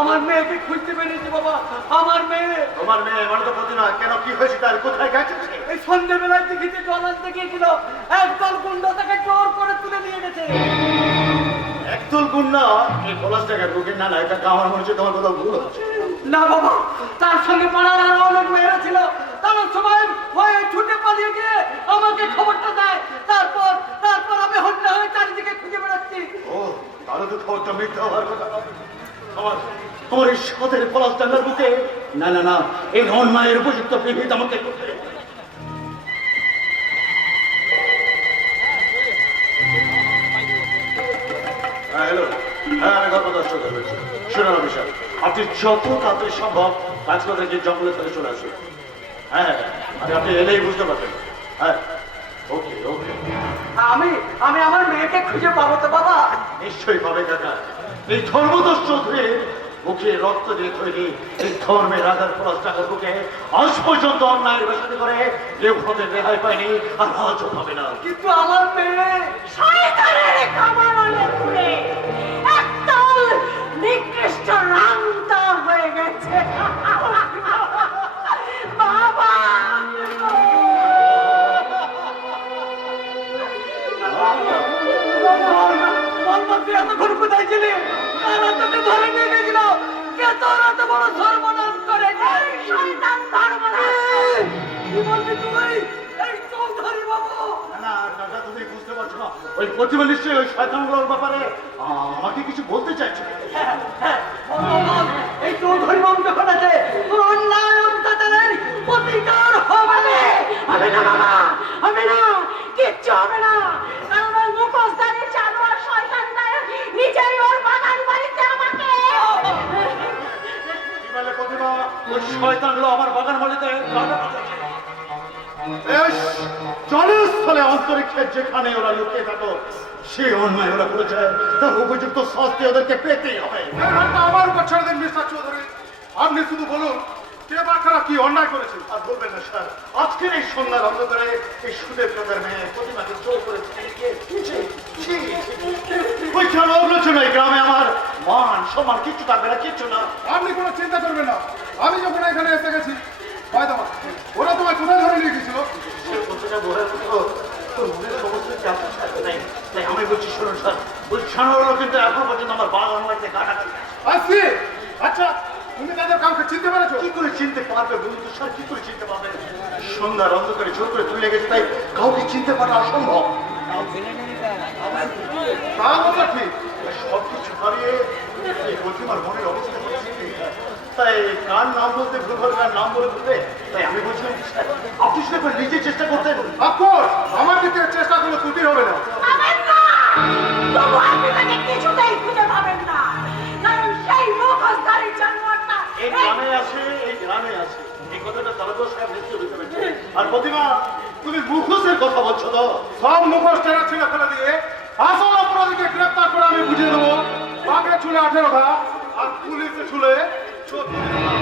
আমার মেয়েকে খুঁজতে পেরেছি বাবা, আমার মেয়ে। তোমার মেয়ে মানে তো প্রতিমা, কেন কি হয়েছে তার, কোথায় গেছে সে? এই সন্ধ্যেবেলায় দিঘিতে জল আনতে গিয়েছিল, একদল গুন্ডা তাকে জোর করে তুলে নিয়ে গেছে। একদল গুন্ডা এই পলাশটাকে বুকে? না না, এটা আমার মনে হচ্ছে তোমার কোথাও ভুল হচ্ছে। না বাবা, তার সঙ্গে পাড়ার আরো অনেক মেয়েরা ছিল, তারা সবাই ভয়ে ছুটে পালিয়ে গিয়ে আমাকে খবরটা দেয়। তারপর তারপর আমি হত্যা হয়ে চারিদিকে খুঁজে বেড়াচ্ছি। ও, তাহলে তো খবরটা মিথ্যা হওয়ার কথা। আমার তোমার এই সাথের পলাশটাঙ্গার বুকে? না না না, এই অন্যায়ের উপযুক্ত বিহিত আমাকে করতে হবে। হ্যাঁ হ্যালো, হ্যাঁ আমি গল্পদর্শ বলছি। শুনুন অফিসার, আপনি যত তাড়াতাড়ি সম্ভব কাজ করে গিয়ে জঙ্গলের ধারে চলে আসুন। হ্যাঁ, আর আপনি এলেই বুঝতে পারবেন। হ্যাঁ, ওকে ওকে। আমি আমি আমার মেয়েকে খুঁজে পাবো তো বাবা? নিশ্চয়ই পাবে কাকা। এই ধর্মদোষ চৌধুরীর মুখে রক্ত দিয়ে তৈরি এই ধর্মের রাজার পলাশটাঙ্গার বুকে আজ পর্যন্ত অন্যায়ের বেসাদি করে কেউ ভোটের রেহাই পায়নি, আর আজও পাবে না। কিন্তু আমার মেয়ে শয়তানের কামানে পুরে একদল নিকৃষ্ট রামতা হয়ে গেছে বাবা। এতক্ষণ কোথায় ছিলি? কারা তোকে ধরে নিয়ে গেছিল? কে তোর এত বড় সর্বনাশ করেছে? শয়তান ধর্মরাজ, কি বলবি তুই? এই চৌধুরী বাবু! না না কাকা, তুমি বুঝতে পারছো না, ওই প্রতিমা নিশ্চয়ই ওই শয়তানগুলোর ব্যাপারে আমাকে কিছু বলতে চাইছে। হ্যাঁ, হ্যাঁ, বল, এই চৌধুরী বাবু যখন আছে, অন্যায় অত্যাচারের প্রতিকার হবে না। হবে না বাবা, হবে না, কিচ্ছু হবে না। কারণ ওই মুখোশধারী জানোয়ার শয়তানটা নিজেই ওর বাগান বাড়িতে আমাকে কি বলে প্রতিমা? ওই শয়তানগুলো আমার বাগান বাড়িতে বেশ জলস্থলে অন্তরিক্ষের যেখানে ওরা লুকিয়ে থাকো, সেই অন্যায় ওরা করেছে, তার উপযুক্ত শাস্তি ওদেরকে পেতেই হবে। আমার উপর ছেড়ে দিন মিস্টার চৌধুরী। আপনি শুধু বলুন কে বা কারা কি অন্যায় করেছে। আর বলবেন না স্যার, আজকের এই সন্ধ্যার অন্ধকারে এই সুদেব কাকার মেয়ে প্রতিমাকে জোর করে ওই খেলা ওগুলো ছিল। এই গ্রামে আমার মান সম্মান কিচ্ছু থাকবে না, কিচ্ছু না। আপনি কোনো চিন্তা করবেন না, আমি যখন এখানে এসে গেছি হয় তোমার ওরা তোমায় কোথায় ধরে নিয়ে গেছিল? সে কথাটা বলার মতো তোর মনের সমস্ত চাপের সাথে নেই, তাই আমি বলছি শুনুন স্যার, ওই ছানাগুলো কিন্তু এখন পর্যন্ত আমার বাগান বাড়িতে কাটাকাটি। আসছি। আচ্ছা, তুমি তাদের কাউকে চিনতে পেরেছো? কি করে চিনতে পারবে বলুন তো স্যার, কি করে চিনতে পারবে? সন্ধ্যার অন্ধকারে জোর করে তুলে গেছে, তাই কাউকে চিনতে পারা অসম্ভব। তা কথা ঠিক। সবকিছু হারিয়ে এই প্রতিমার মনের অবস্থা করছি, তাই কার নাম বলতে ভুল হবে, কার নাম বলে বলবে। তাই আমি বলছিলাম স্যার, আপনি শুধু একবার নিজে চেষ্টা করতেন। অফকোর্স আমার দিক থেকে চেষ্টা করলে ত্রুটি হবে না। পাবেন না, তবু আপনি তাকে কিছুতেই খুঁজে পাবেন না, কারণ সেই মুখোশধারী জানোয়ারটা এই গ্রামে আছে, এই গ্রামে আছে, এই কথাটা তালুকদার সাহেব নিশ্চয় বুঝতে পেরেছেন। আর প্রতিমা, তুমি মুখোশের কথা বলছো তো? সব মুখোশ টেরা ছিঁড়ে ফেলে দিয়ে আসল অপরাধীকে গ্রেপ্তার করে আমি বুঝিয়ে দেবো। বাঘে ছুলে 18 ঘা আর পুলিশে ছুলে 34 ঘা।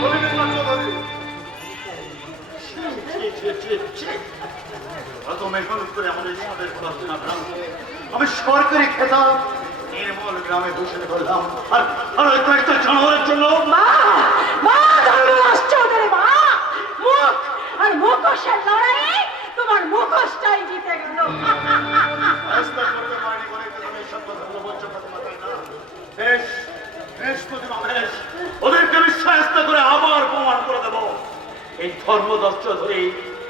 বলি মিস্টার চৌধুরী, অত মেহনত করে আমাদের সাথে পড়াশোনা গ্রামকে আমি সরকারি খেতাব নির্মল গ্রামে ঘোষণ করলাম, আর আর ওই কয়েকটা জানোয়ারের জন্য মা, মা ধর্মরাজ চৌধুরী, মা, মুখ আর মুখোশের লড়াইয়ে তোমার মুখোশটাই জিতে গেল। ব্যবস্থা করতে পারিনি বলে তুমি এইসব কথাগুলো বলছো প্রতিমা, তাই না? বেশ বেশ প্রতিমা, বেশ, ওদেরকে আমি সাহায্য করে আবার প্রমাণ করে দেবো এই ধর্মদর্শ ধরে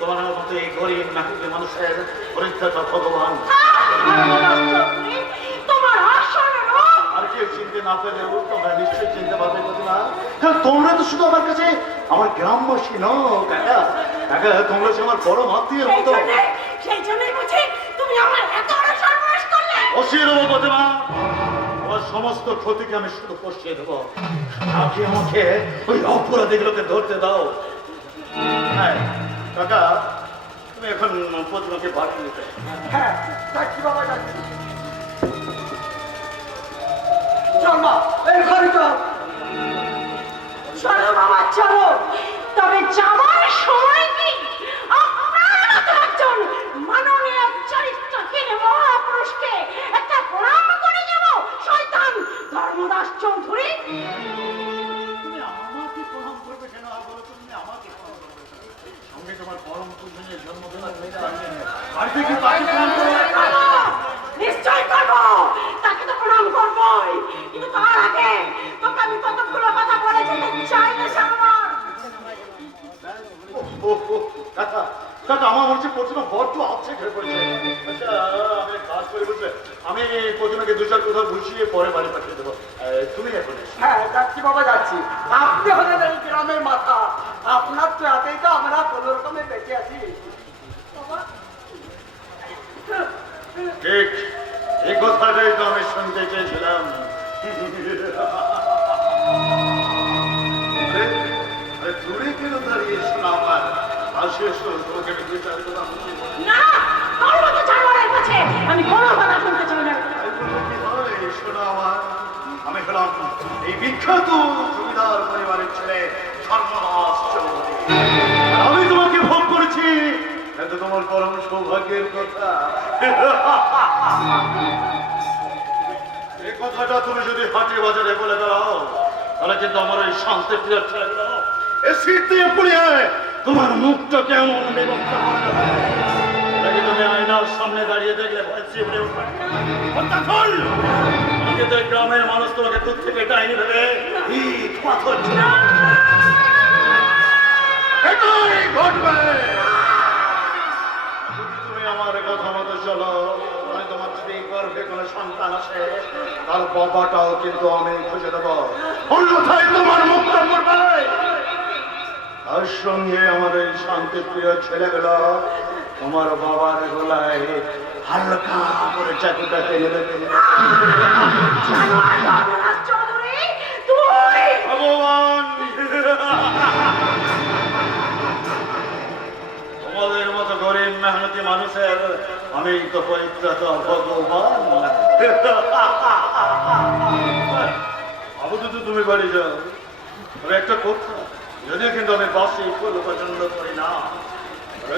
তোমার মতো এই গরিব নাকি মানুষের পরীক্ষাটা ভগবান। ধর্মরাজ চৌধুরী, তোমার আসল রূপ আর কেউ চিনতে না পেলেও তোমরা নিশ্চয়ই চিনতে পারবে প্রতিমা, কারণ তোমরা তো শুধু আমার কাছে আমার গ্রামবাসী নও কাকা, কাকা তোমরা হচ্ছে আমার বড় আত্মীয়ের মতো। সেই জন্যই বুঝি তুমি আমার এত বড় সর্বনাশ করলে। বসিয়ে দেবো প্রতিমা, তোমার সমস্ত ক্ষতিকে আমি শুধু বসিয়ে দেবো, আগে আমাকে ওই অপরাধীগুলোকে ধরতে দাও। হ্যাঁ কাকা, তুমি এখন প্রতিমাকে বাড়ি নিতে। হ্যাঁ, যাচ্ছি বাবা, যাচ্ছি। চল মা, এই ঘরে চল। চলো বাবা চলো, তবে যাওয়ার সময় কি আপনার মতো একজন মাননীয় চরিত্রহীন মহাপুরুষকে একটা প্রণাম করে যাব শয়তান ধর্মদাস চৌধুরী। চৌধুরী? তুমি আমাকে প্রণাম করবে কেন? আর বলো তুমি আমাকে প্রণাম করবে কেন? সঙ্গে তোমার পরম পূজনীয় জন্মদিন বাড়িতে কি তাকে প্রণাম করবে? করবো, নিশ্চয় করবো, তাকে তো প্রণাম করবোই, কিন্তু তার আগে তোকে আমি কতগুলো কথা বলে যেতে চাই না সাগর। কাকা কাকা আমার হচ্ছে প্রথমে বড্ড আপসেট হয়ে পড়েছে। আচ্ছা আমি এক কাজ করি বুঝলে, আমি প্রথমে দু চার কথা বুঝিয়ে পরে বাড়ি পাঠিয়ে দেবো। তুমি এখন এসো। হ্যাঁ যাচ্ছি বাবা যাচ্ছি। আপনি হলেন এই গ্রামের মাথা, আপনার তো এতেই তো আমরা কোনো রকমে বেঁচে আছি বাবা। ঠিক এই কথাটাই তো আমি শুনতে চেয়েছিলাম। আরে দূরে কেন দাঁড়িয়ে শোনা আমার আসে এসো, তোমাকে আমি দু চার কথা বলছি। না, তোর মতো জানোয়ারের কাছে আমি কোনো কথা শুনতে চাই না। তাই বললে কি হয়? শোনো আমার, আমি হলাম এই বিখ্যাত জমিদার পরিবারের ছেলে ধর্মদাস চৌধুরী। আর আমি তোমাকে ভোগ করেছি, এটা তোমার পরম সৌভাগ্যের কথা। এই কথাটা তুমি যদি হাটে বাজারে বলে বেড়াও, তাহলে কিন্তু আমার ওই শান্তি প্রিয় ছেলেগুলো এসিড দিয়ে পুড়িয়ে তোমার মুখটা কেমন বিভক্ত করতে হবে। এটাকে তুমি আয়নার সামনে দাঁড়িয়ে দেখলে ভয় চিবড়ে উঠবে। অর্থাৎ আমাকে তো এই গ্রামের মানুষ তোমাকে দূর থেকে ডাইনি ভেবে ইট পাথর ছুঁড়ে এটাই ঘটবে। যদি তুমি আমার কথা মতো চলো, আমি তোমার স্ত্রী গর্ভে কোনো সন্তান আসে, তার বাবাটাও কিন্তু আমি খুঁজে দেবো, অন্যথায় তোমার মুক্ত করবে। তার সঙ্গে আমার এই শান্তিপ্রিয় ছেলেগুলো তোমার বাবার গলায় হালকা করে চাকুটা টেনে দেবে। জানোয়ার ধর্মদাস চৌধুরী, তুই ভগবান তোমাদের মতো গরিব মেহনতি মানুষের আমি তো পরিত্রাত ভগবান। আপাতত তুমি বাড়ি যাও। তবে একটা কথা, যদিও কিন্তু আমি বাসে ফুল পছন্দ করি না,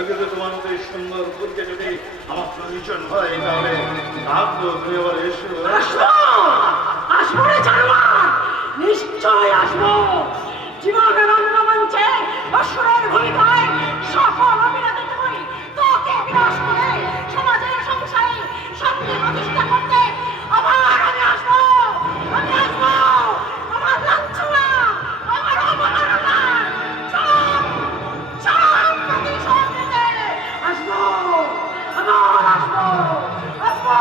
কিন্তু তোমার মতো এই সুন্দর ফুলকে যদি আমার প্রয়োজন হয় তাহলে ডাকবো, তুমি আবার এসো। আসবো, আসবো রে জানোয়ার, নিশ্চয় আসবো। জীবনের রঙ্গমঞ্চে অসুরের ভূমিকায় সফল অভিনেতা তুমি তোকে বিনাশ করে সমাজের সংসারে শান্তি প্রতিষ্ঠা করতে আবার আমি আসবো, আমি আসবো। আমার লাঞ্ছনা, আমার অবমাননা সব সব প্রতিশোধ নিতে আসবো, আবার আসবো, আসবো,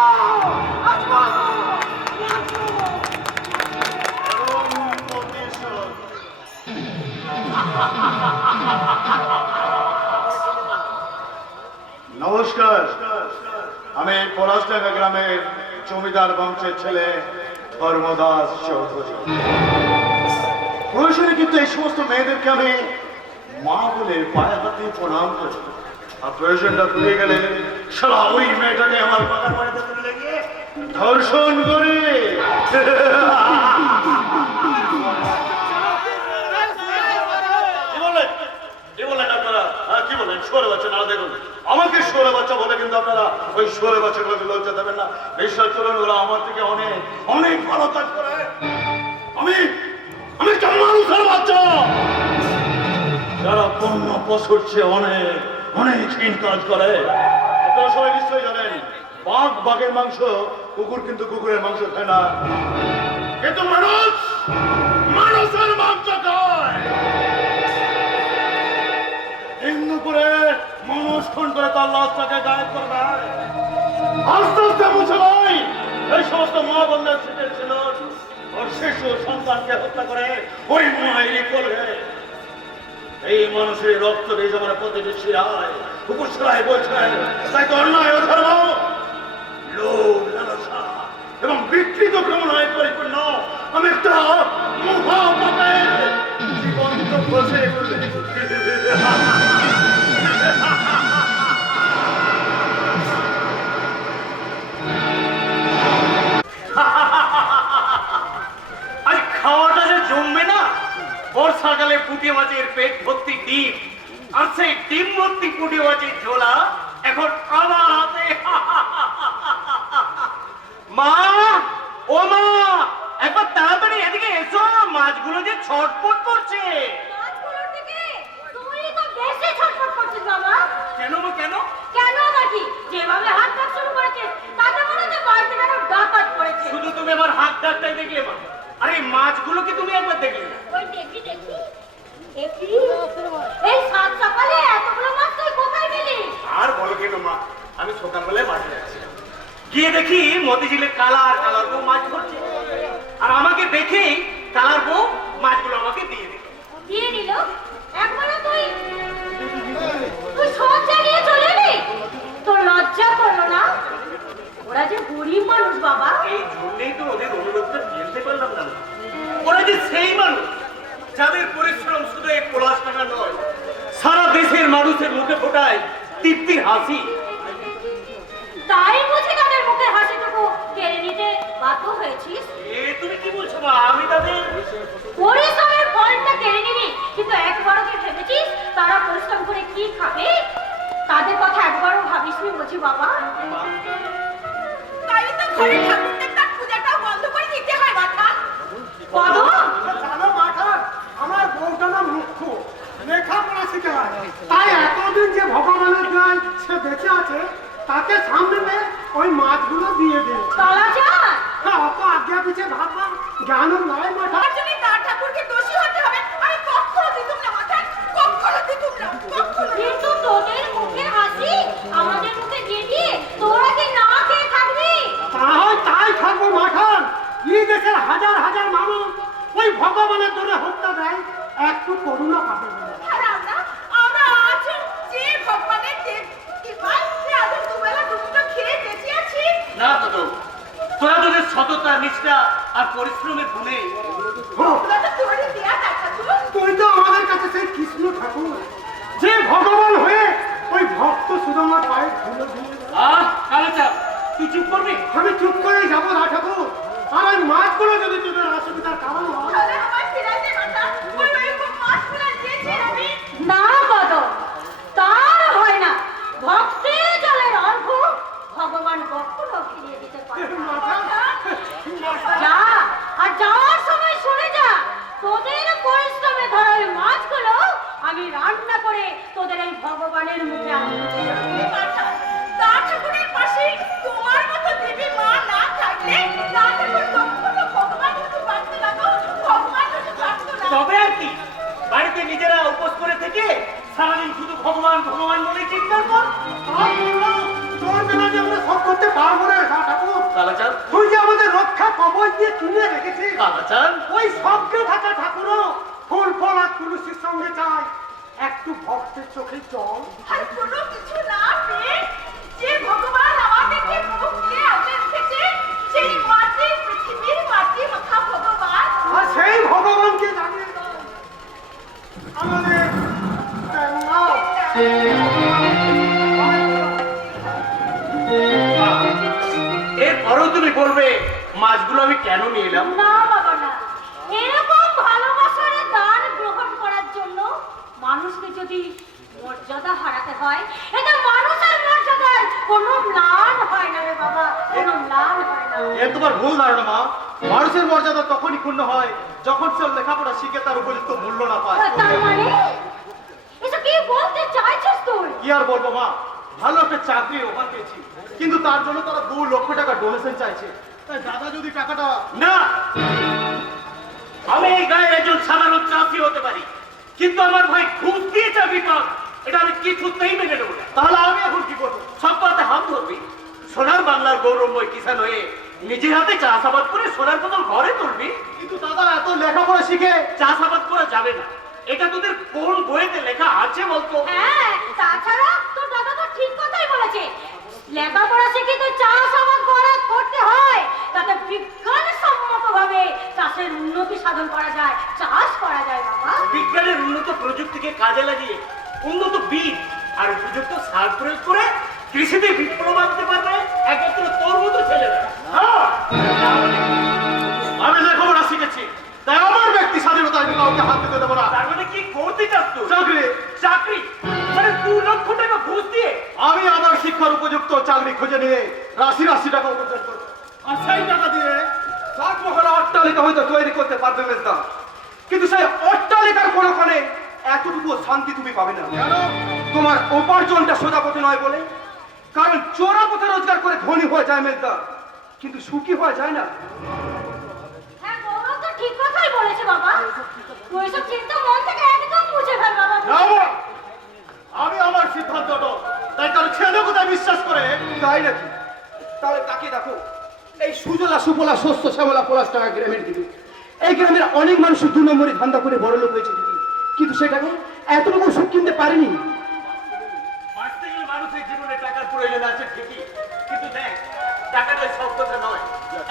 আসবো, আমি আসবো। নমস্কার, আমি পলাশডাঙ্গা গ্রামের জমিদার বংশের ছেলে ধর্মদাস চৌধুরী। প্রয়োজনে কিন্তু এই সমস্ত মেয়েদেরকে আমি মা বলে পায়ে হাতে প্রণাম করি। আর প্রয়োজনটা ভুলে গেলে সারা ওই মেয়েটাকে আমার বাগান বাড়িতে তুলে লেগে ধর্ষণ করে। কি বলেন আপনারা? কি বলেন? শুয়োরের বাচ্চা না? দেখুন আমাকে শুয়োরের বাচ্চা বলে কিন্তু আপনারা ওই শুয়োরের বাচ্চাগুলোকে লজ্জা দেবেন না। বিশ্বাস করুন, ওরা আমার থেকে অনেক অনেক ভালো কাজ করে। আমি আমি একটা মানুষের বাচ্চা, যারা পণ্য পশুর চেয়ে অনেক অনেক হীন কাজ করে। আপনারা সবাই নিশ্চয়ই জানেন, বাঘ বাঘের মাংস, কুকুর কিন্তু কুকুরের মাংস খায় না, কিন্তু মানুষ মানুষের মাংস খায়। হিন্দু করে মানুষ খুন করে তার লাশটাকে গায়েব করে দেয়। আস্তে আস্তে মুছে নাই এই সমস্ত মা বন্ধের সিটের ছিল ওর শিশু সন্তানকে হত্যা করে ওই মায়েরই করবে। এই মানুষের রক্ত দিয়ে যেমন প্রতিটি শিরায় উপসরায় বলছে, তাই তো অন্যায় অধর্ম, লোভ লালসা এবং বিকৃত কামনায় পরিপূর্ণ আমি একটা মহাপাপের জীবন্ত বসে আর খাওয়াটা যে জমবে না, বর্ষাকালে পুঁটি মাছের পেট ভর্তি ডিম, আর সেই ডিম ভর্তি পুঁটি মাছের ঝোলা এখন আমার হাতে। মা, ও মা, একবার তাড়াতাড়ি এদিকে এসো, মাছগুলো যে ছটফট করছে। মাছগুলোর দিকে তুই তো বেশি ছটফট করছিস বাবা। কেন মা, কেন? কেন নাকি যেভাবে হাত ডাক শুরু করেছিস তাতে মনে হচ্ছে বাড়িতে কেন ডাকাত পড়েছে। শুধু তুমি আমার হাত ডাকটাই দেখলে মা, আরে এই মাছগুলো কি তুমি একবার দেখলে না? ওই দেখি দেখি দেখি এই সাত সকালে এতগুলো মাছ তুই কোথায় পেলি? আর বলো কেন মা, আমি সকালবেলায় মাঠে যাচ্ছিলাম, গিয়ে দেখি মতিঝিলে কালার কালার বউ মাছ ধরছে, আর আমাকে দেখেই কালার বউ মাছগুলো আমাকে দিয়ে দিল। দিয়ে দিল? একবারও তুই সব জানিয়ে চলে এলি? তোর লজ্জা করলো না? ওরা যে গরিব মানুষ বাবা। এই জন্যই তো ওদের অনুরোধটা ফেলতে পারলাম না। ওরা যে সেই মানুষ যাদের পরিশ্রম শুধু এক পলাশ টাকা নয়, সারা দেশের মানুষের মুখে ফোটায় তৃপ্তির হাসি। তাই বুঝি তাদের মুখের হাসিটুকু কেড়ে নিতে বাধ্য হয়েছিস? এ তুমি কি বলছো মা? আমি তাদের পরিশ্রমের ফলটা কেড়ে নিবি, কিন্তু একবারও কি ভেবেছিস তারা পরিশ্রম করে কি খাবে? তাদের কথা একবারও ভাবিসনি বুঝি বাবা? তাই তো ঘরে ঠাকুরদের তার পূজাটাও বন্ধ করে দিতে হয় মাথা। কদম জানো মাঠান, আমার বউটা না মুখ্য, লেখাপড়া শিখে হয়, তাই এতদিন যে ভগবানের দয়ায় সে বেঁচে আছে তাকে সামনে পেয়ে ওই মাছগুলো দিয়ে দিয়েছে। কালাচার অত আজ্ঞা পিছে ভাববা জ্ঞান নয় মাঠা। তার জন্য তার ঠাকুরকে দোষী হতে হবে। আমি কখনো দিতুম না মাথা, কখনো দিতুম না, কখনো। কিন্তু তোদের মুখের হাসি আমাদের মুখে দিয়ে দিয়ে তোরা কি না খেয়ে থাকবি? তাই তাই থাকবো মাঠান। এই দেশের হাজার হাজার মানুষ ওই ভগবানের দরে হত্যা দেয়, একটু করুণা পাবে না। আর আমরা আছি যে ভগবানের দেব কৃপায় আজ দুবেলা দুপুরটা খেয়ে বেঁচে আছি। না তো তোরা তোদের সততা, নিষ্ঠা আর পরিশ্রমের গুণে তোরা তো তোরই দেয়া টাকা তুই তো আমাদের কাছে সেই কৃষ্ণ ঠাকুর, যে ভগবান হয়ে ওই ভক্ত সুদামার পায়ে ধুলো দিয়ে। কালাচার, তুই চুপ করবি? আমি চুপ করে যাবো না ঠাকুর। আর ওই মাছগুলো যদি তোদের অসুবিধার কারণ হয় তাহলে আমার ফিরাইতে মাথা ওই খুব মাছগুলো দিয়েছি আমি। না কদম, তার হয় না। ভক্তি জলের অর্ঘ ভগবান কখনো ফিরিয়ে দিতে পারে না। যা, আর যাওয়ার সময় শুনে যা, তোদের পরিশ্রমে ধরা ওই মাছগুলো আমি রান্না করে তোদের এই ভগবানের মুখে আনবো। তার ঠাকুরের পাশে তোমার মতো দেবী মা না থাকলে তার ঠাকুর কখনো ভগবান হতে পারতো না গো, ভগবান হতে পারতো না। তবে আর কি, বাড়িতে নিজেরা উপোস করে থেকে সারাদিন শুধু ভগবান ভগবান বলে চিন্তা কর। আর বললাম, তোর বেলা যে আমরা সব করতে পারবো না ঠাকুর। কালাচার, তুই যে আমাদের রক্ষা কবচ দিয়ে কিনে রেখেছিস, কালাচার, ওই সবকে থাকা ঠাকুরও ফুল ফল আর তুলসীর সঙ্গে চাই একটু ভক্তের চোখে জল। আর কোনো কিছু না পেয়ে যে ভগবান আমাদেরকে মুখ দিয়ে আগে রেখেছে, সেই মাটি, পৃথিবীর মাটি মাখা ভগবান। আর সেই ভগবানকে জানিয়ে দাও আমাদের গঙ্গা। এরপরেও তুমি বলবে মাছগুলো আমি কেন নিয়ে এলাম? না বাবা না, এরকম ভালোবাসার দান গ্রহণ করার জন্য মানুষকে যদি মর্যাদা হারাতে হয়, এটা মানুষের মর্যাদার কোনো ম্লান হয় না রে বাবা, কোনো ম্লান হয় না। এ তোমার ভুল ধারণা মা। মানুষের মর্যাদা তখনই ক্ষুণ্ণ হয় যখন সে লেখাপড়া শিখে তার উপযুক্ত মূল্য না পায়। তার মানে এসব কি বলতে চাইছিস তুই? কি আর বলবো মা, ভালো একটা চাকরির অফার পেয়েছি, কিন্তু তার জন্য তারা 2 লক্ষ টাকা ডোনেশন চাইছে। তাই দাদা যদি টাকাটা না, আমি এই গায়ে একজন সাধারণ চাকরি হতে পারি, কিন্তু আমার ভাই ঘুষ দিয়ে চাকরি পাক, এটা আমি কিছুতেই মেনে নেব না। তাহলে আমি এখন কি করবো? সব পাতে হাত ধরবি, সোনার বাংলার গৌরবময় কিষান হয়ে নিজের হাতে চাষাবাদ করে সোনার বদল ঘরে তুলবি। কিন্তু দাদা এত লেখাপড়া শিখে চাষাবাদ করা যাবে না, এটা তোদের কোন বইতে লেখা আছে বলতো? হ্যাঁ, তাছাড়া তোর দাদা তো ঠিক কথাই বলেছে। লেখাপড়া শিখে তো চাষাবাদ করতে হয়, তাতে বিজ্ঞানসম্মতভাবে চাষের উন্নতি সাধন করা যায়, চাষ করা যায় বাবা। বিজ্ঞানের উন্নত প্রযুক্তিকে কাজে লাগিয়ে উন্নত বীজ আর উপযুক্ত সার প্রয়োগ করে কৃষিতে বিপ্লব আনতে পারবে একমাত্র তোর মতো ছেলেরা। আমি লেখাপড়া শিখেছি, তাই আমার ব্যক্তি স্বাধীনতা আমি কাউকে হাত দিতে দেবো না। তার মানে কি করতে চাস তুই? চাকরি চাকরি মানে 2 লক্ষ টাকা ঘুষ দিয়ে? আমি আমার শিক্ষার উপযুক্ত চাকরি খুঁজে নিয়ে রাশি রাশি টাকা উপার্জন করবো, আর সেই টাকা দিয়ে তাজমহল অট্টালিকা হয়তো তৈরি করতে পারবে মেজদা, কিন্তু সেই অট্টালিকার কোনোখানে এতটুকু শান্তি তুমি পাবে না। কেন? তোমার উপার্জনটা সোজা পথে নয় বলে। কারণ চোরা পথে রোজগার করে ধনী হয়ে যায় মেজদা, কিন্তু সুখী হওয়া যায় না। হ্যাঁ গৌরব তো ঠিক কথাই বলেছে বাবা। ওইসব চিন্তা মন থেকে একদম মুছে ফেল বাবা। না মা, আমি আমার সিদ্ধান্তটা তাই কারো ছেলে কোথায় বিশ্বাস করে। তাই নাকি? তাহলে তাকিয়ে দেখো এই সুজলা সুফলা শস্য শ্যামলা পলাশ টাকা গ্রামের দিকে। এই গ্রামের অনেক মানুষ দু নম্বরে ধান্দা করে বড় লোক হয়েছে ঠিকই, কিন্তু সেটাকে এতটুকু সুখ কিনতে পারেনি। বাঁচতে গেলে মানুষের জীবনে টাকার প্রয়োজন আছে ঠিকই, কিন্তু দেখ টাকাটা সব কথা নয়।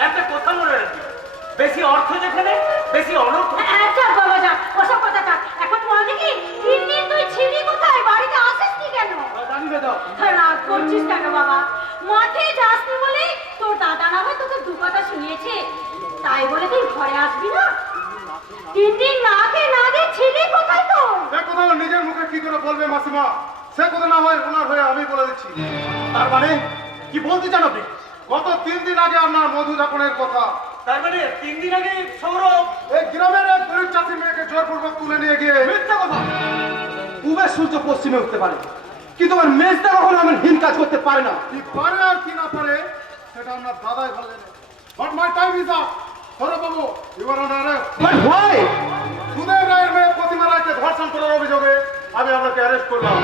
একটা কথা মনে রাখবি, বেশি অর্থ যেখানে বেশি অনর্থ। আচ্ছা বাবা যা, ওসব কথা থাক। এখন বল কি তিন দিন তুই ছিলি কোথায়, বাড়িতে আসিসনি কেন? জানি না দাও রাগ করছিস কেন বাবা? মাঠে যাসনি বলে তোর দাদা না হয় তোকে দু কথা শুনিয়েছে, তাই বলে তুই ঘরে আসবি না? তিন দিন না খেয়ে না দিয়ে ছিলি কোথায় তোর? সে কথা নিজের মুখে কি করে বলবে মাসিমা? সে কথা না হয় ওনার হয়ে আমি বলে দিচ্ছি। তার মানে কি বলতে চান আপনি? গত 3 দিন আগে আপনার মধু যাপনের কথা। তার মানে 3 দিন আগে সৌরভ এই গ্রামের এক গরিব চাষি মেয়েকে জোরপূর্বক তুলে নিয়ে গিয়ে মিথ্যা কথা। পূবের সূর্য পশ্চিমে উঠতে পারে, কিন্তু আমার মেজদা কখনো আমার হীন কাজ করতে পারে না। কি পারে আর কি না পারে সেটা আপনার দাদাই ভালো জানে। But my time is up. Sourav বাবু, you are under arrest. But why? Sudeb রায়ের মেয়ে প্রতিমা রায়কে ধর্ষণ করার অভিযোগে আমি আপনাকে অ্যারেস্ট করলাম।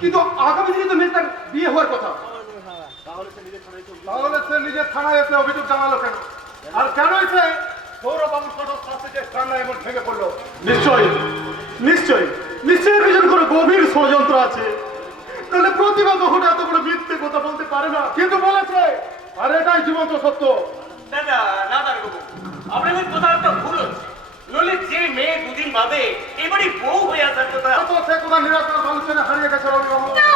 কিন্তু আগামী দিনে তো মেজদার বিয়ে হওয়ার কথা। তাহলে সে নিজের থানায় এসে অভিযোগ জানালো কেন? আর কেনই সে সৌরভ বাবুর ছোট শাস্তিতে কান্না এমন ভেঙে পড়লো? নিশ্চয়ই নিশ্চয়ই নিশ্চয়ই এর পিছনে কোনো গভীর ষড়যন্ত্র আছে। তাহলে প্রতিভা কখনো এত বড় মিথ্যে কথা বলতে পারে না। কিন্তু বলেছে, আর এটাই জীবন্ত সত্য। দাদা না দাঁড়াবো, আপনাদের কোথাও একটা ভুল হচ্ছে। নইলে যে মেয়ে দুদিন বাদে এবারে বউ হয়ে আসার কথা। তো সে কথা নিরাপদ মানুষের হারিয়ে গেছে রবি বাবু। না,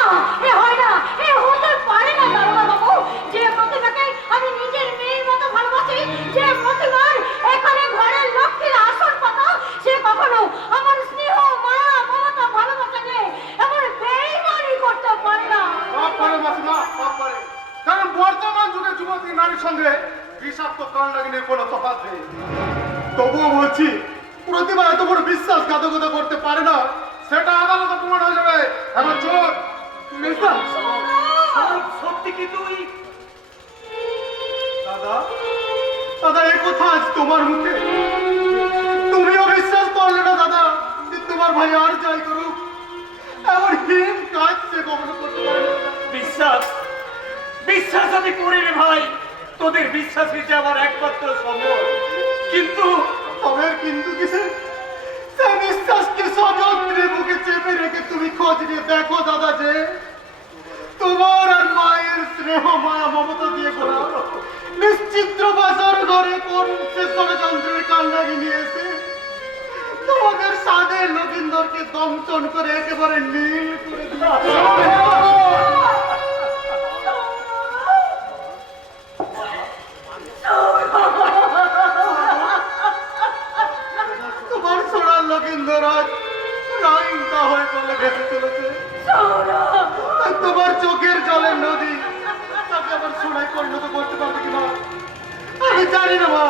এ হয় না, এ হতে পারে না দারোগা বাবু। যে প্রতিভাকে আমি নিজের মেয়ের মতো ভালোবাসি, যে প্রতিভার এখানে ঘরের লক্ষ্মীর আসন পাতা, সে কখনো আমার স্নেহ মায়া মমতা ভালোবাসা নিয়ে এমন বেইমানি করতে পারে না। সব পারে মাসিমা, সব পারে। কারণ বর্তমান যুগে যুবতী নারীর সঙ্গে বিষাক্ত কাণ্ডাগিনীর কোনো তফাৎ নেই। তবুও বলছি, প্রতিভা এত বড় বিশ্বাসঘাতকতা করতে পারে না। সেটা আদালতে প্রমাণ হয়ে যাবে। এখন চোর মেজদা, সৌরভ, সত্যি কি তুই? দাদা দাদা এই কথা আজ তোমার মুখে। তুমিও বিশ্বাস করলে না দাদা যে তোমার ভাই আর যাই করুক এমন হীন কাজ সে কখনো করতে পারে না। বিশ্বাস বিশ্বাস আমি করি রে ভাই। তোদের বিশ্বাস হচ্ছে আমার একমাত্র সম্বল। কিন্তু তবে কিন্তু কিসে সে বিশ্বাসকে সযত্নে বুকে চেপে রেখে তুমি খোঁজ নিয়ে দেখো দাদা যে তোমার আর মায়ের স্নেহ মায়া মমতা দিয়ে গড়া নিশ্চিত্র বাজার ঘরে কোন সে ষড়যন্ত্রের কান্নাগি নিয়েছে তোমাদের সাদের লক্ষিন্দরকে দংশন করে একেবারে নীল করে তোমার সোনার লক্ষিন্দর আজ রাইন্দা হয়ে চলে ভেসে চলেছে। আর তোমার চোখের জলের নদী তাকে আবার সোনায় পরিণত করতে পারবে কিনা আমি জানি না মা।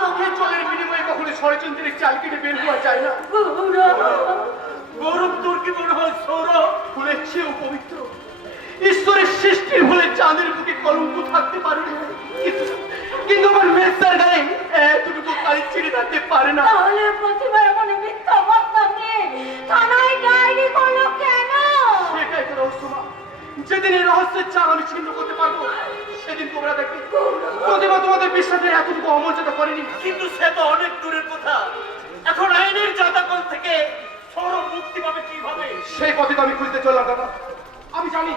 চোখের জলের বিনিময়ে কখনো ষড়যন্ত্রের চাল কেটে বের হওয়া যায় না। গৌরব, তোর কি মনে হয় সৌরভ ফুলের চেয়েও পবিত্র ঈশ্বরের সৃষ্টির হলে চাঁদের বুকে কলঙ্ক থাকতে পারে না। কিন্তু আমার মেজদার গায়ে এতটুকু কালি ছিঁড়ে থাকতে পারে না। তাহলে প্রতিভা এমন মিথ্যা বদনাম নিয়ে থানায় ডায়েরি করলো কেন? সেটাই তো রহস্য মা। যেদিন এই রহস্যের চাল আমি ছিন্ন করতে পারবো, সেদিন তোমরা দেখবে প্রতিমা তোমাদের বিশ্বাসের এতটুকু অমর্যাদা করেনি। কিন্তু সে তো অনেক দূরের কথা। এখন আইনের জাতাকল থেকে সৌরভ মুক্তি পাবে কিভাবে? সেই পথে তো আমি খুঁজতে চললাম দাদা। আমি জানি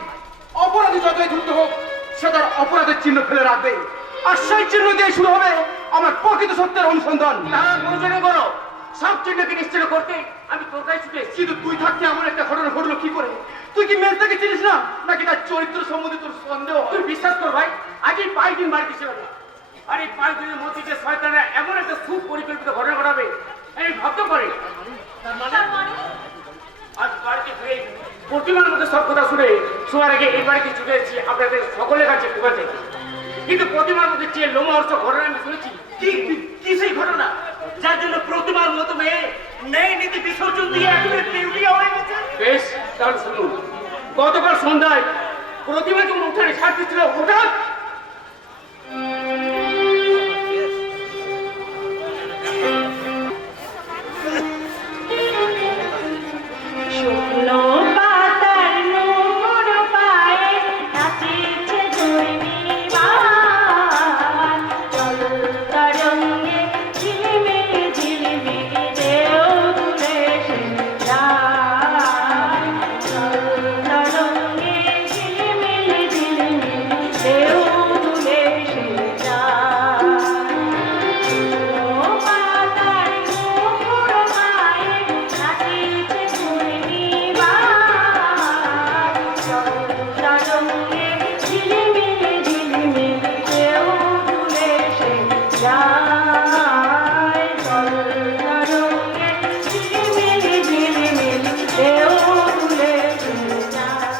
অপরাধী যতই দ্রুত হোক, সে তার অপরাধের চিহ্ন ফেলে রাখবে, আর সেই চিহ্ন দিয়ে শুরু হবে আমার প্রকৃত সত্যের অনুসন্ধান। তারা প্রয়োজনে করো, সব চিহ্নকে নিশ্চিত করতে আমি তোর কাছে ছুটে এসেছি। কিন্তু তুই থাকতে এমন একটা ঘটনা ঘটলো কি করে? তুই কি মেজদাকে চিনিস না, নাকি তার চরিত্র সম্বন্ধে তোর সন্দেহ হয়? তুই বিশ্বাস কর ভাই, আজ এই 5 দিন বাড়িতে ছিল না। আর এই 5 দিনের মধ্যে যে শয়তানরা এমন একটা সুপরিকল্পিত ঘটনা ঘটাবে আমি ভাবতে পারি। তার মানে আজ বাড়িতে ফিরে প্রতিমার মধ্যে সব কথা শুনে শোয়ার আগে এই বাড়িতে ছুটে এসেছি আপনাদের সকলের কাছে ক্ষমা চাইছি। কিন্তু প্রতিমার মধ্যে যে লোমহর্ষ ঘটনা আমি শুনেছি, কি সেই ঘটনা যার জন্য প্রতিমার মতো মেয়ে ন্যায় নীতি বিসর্জন দিয়ে একেবারে দেউলিয়া হয়ে গেছে? বেশ, তাহলে শুনুন। গতকাল সন্ধ্যায় প্রতিমা যখন উঠানে ছাড়তেছিল, হঠাৎ শুকনো পাতার নোংর পায়ে নাচেছে ঘূর্ণিঝড়। জল তরঙ্গে ঝিলমিল ঝিলমিল ঢেউ তুলে সে যায়। জল তরঙ্গে ঝিলমিল ঝিলমিল ঢেউ তুলে সে যায়। শুকনো পাতার নোংর পায়ে নাচেছে ঘূর্ণিঝড়। জল তরঙ্গে ঝিলমিল ঝিলমিল ঢেউ তুলে সে যায়। জল তরঙ্গে ঝিলমিল ঝিলমিল ঢেউ তুলে সে যায়।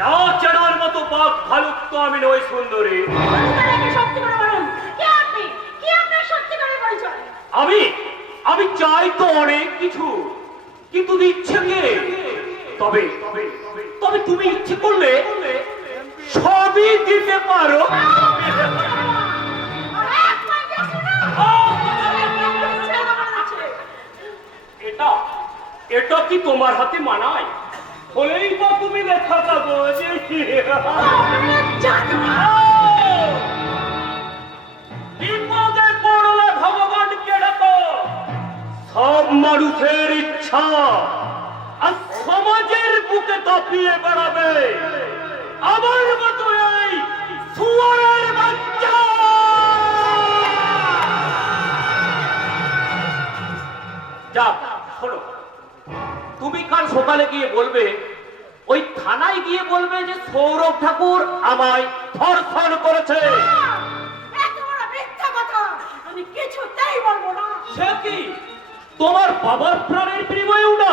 নাও চেনার মতো বাঘ ভালুক তো আমি নই সুন্দরী। আমি চাই তো অনেক কিছু, কিন্তু দিচ্ছে কে? তবে তবে তুমি ইচ্ছে করলে সবই দিতে পারো। এটা এটা কি তোমার হাতে মানায়? হলেই বা তুমি দেখা কাগজ। বিপদে পড়লে ভগবানকে ডাকো। সব মানুষের ইচ্ছা আর সমাজের বুকে তাপিয়ে বেড়াবে আমার মতো এই শুয়োরের বাচ্চা। যাক, শোনো, তুমি কাল সকালে গিয়ে বলবে, ওই থানায় গিয়ে বলবে যে সৌরভ ঠাকুর আমায় ধর্ষণ করেছে। আমি কিছুতেই বলবো না। সে কি তোমার বাবার প্রাণের বিনিময়েও না?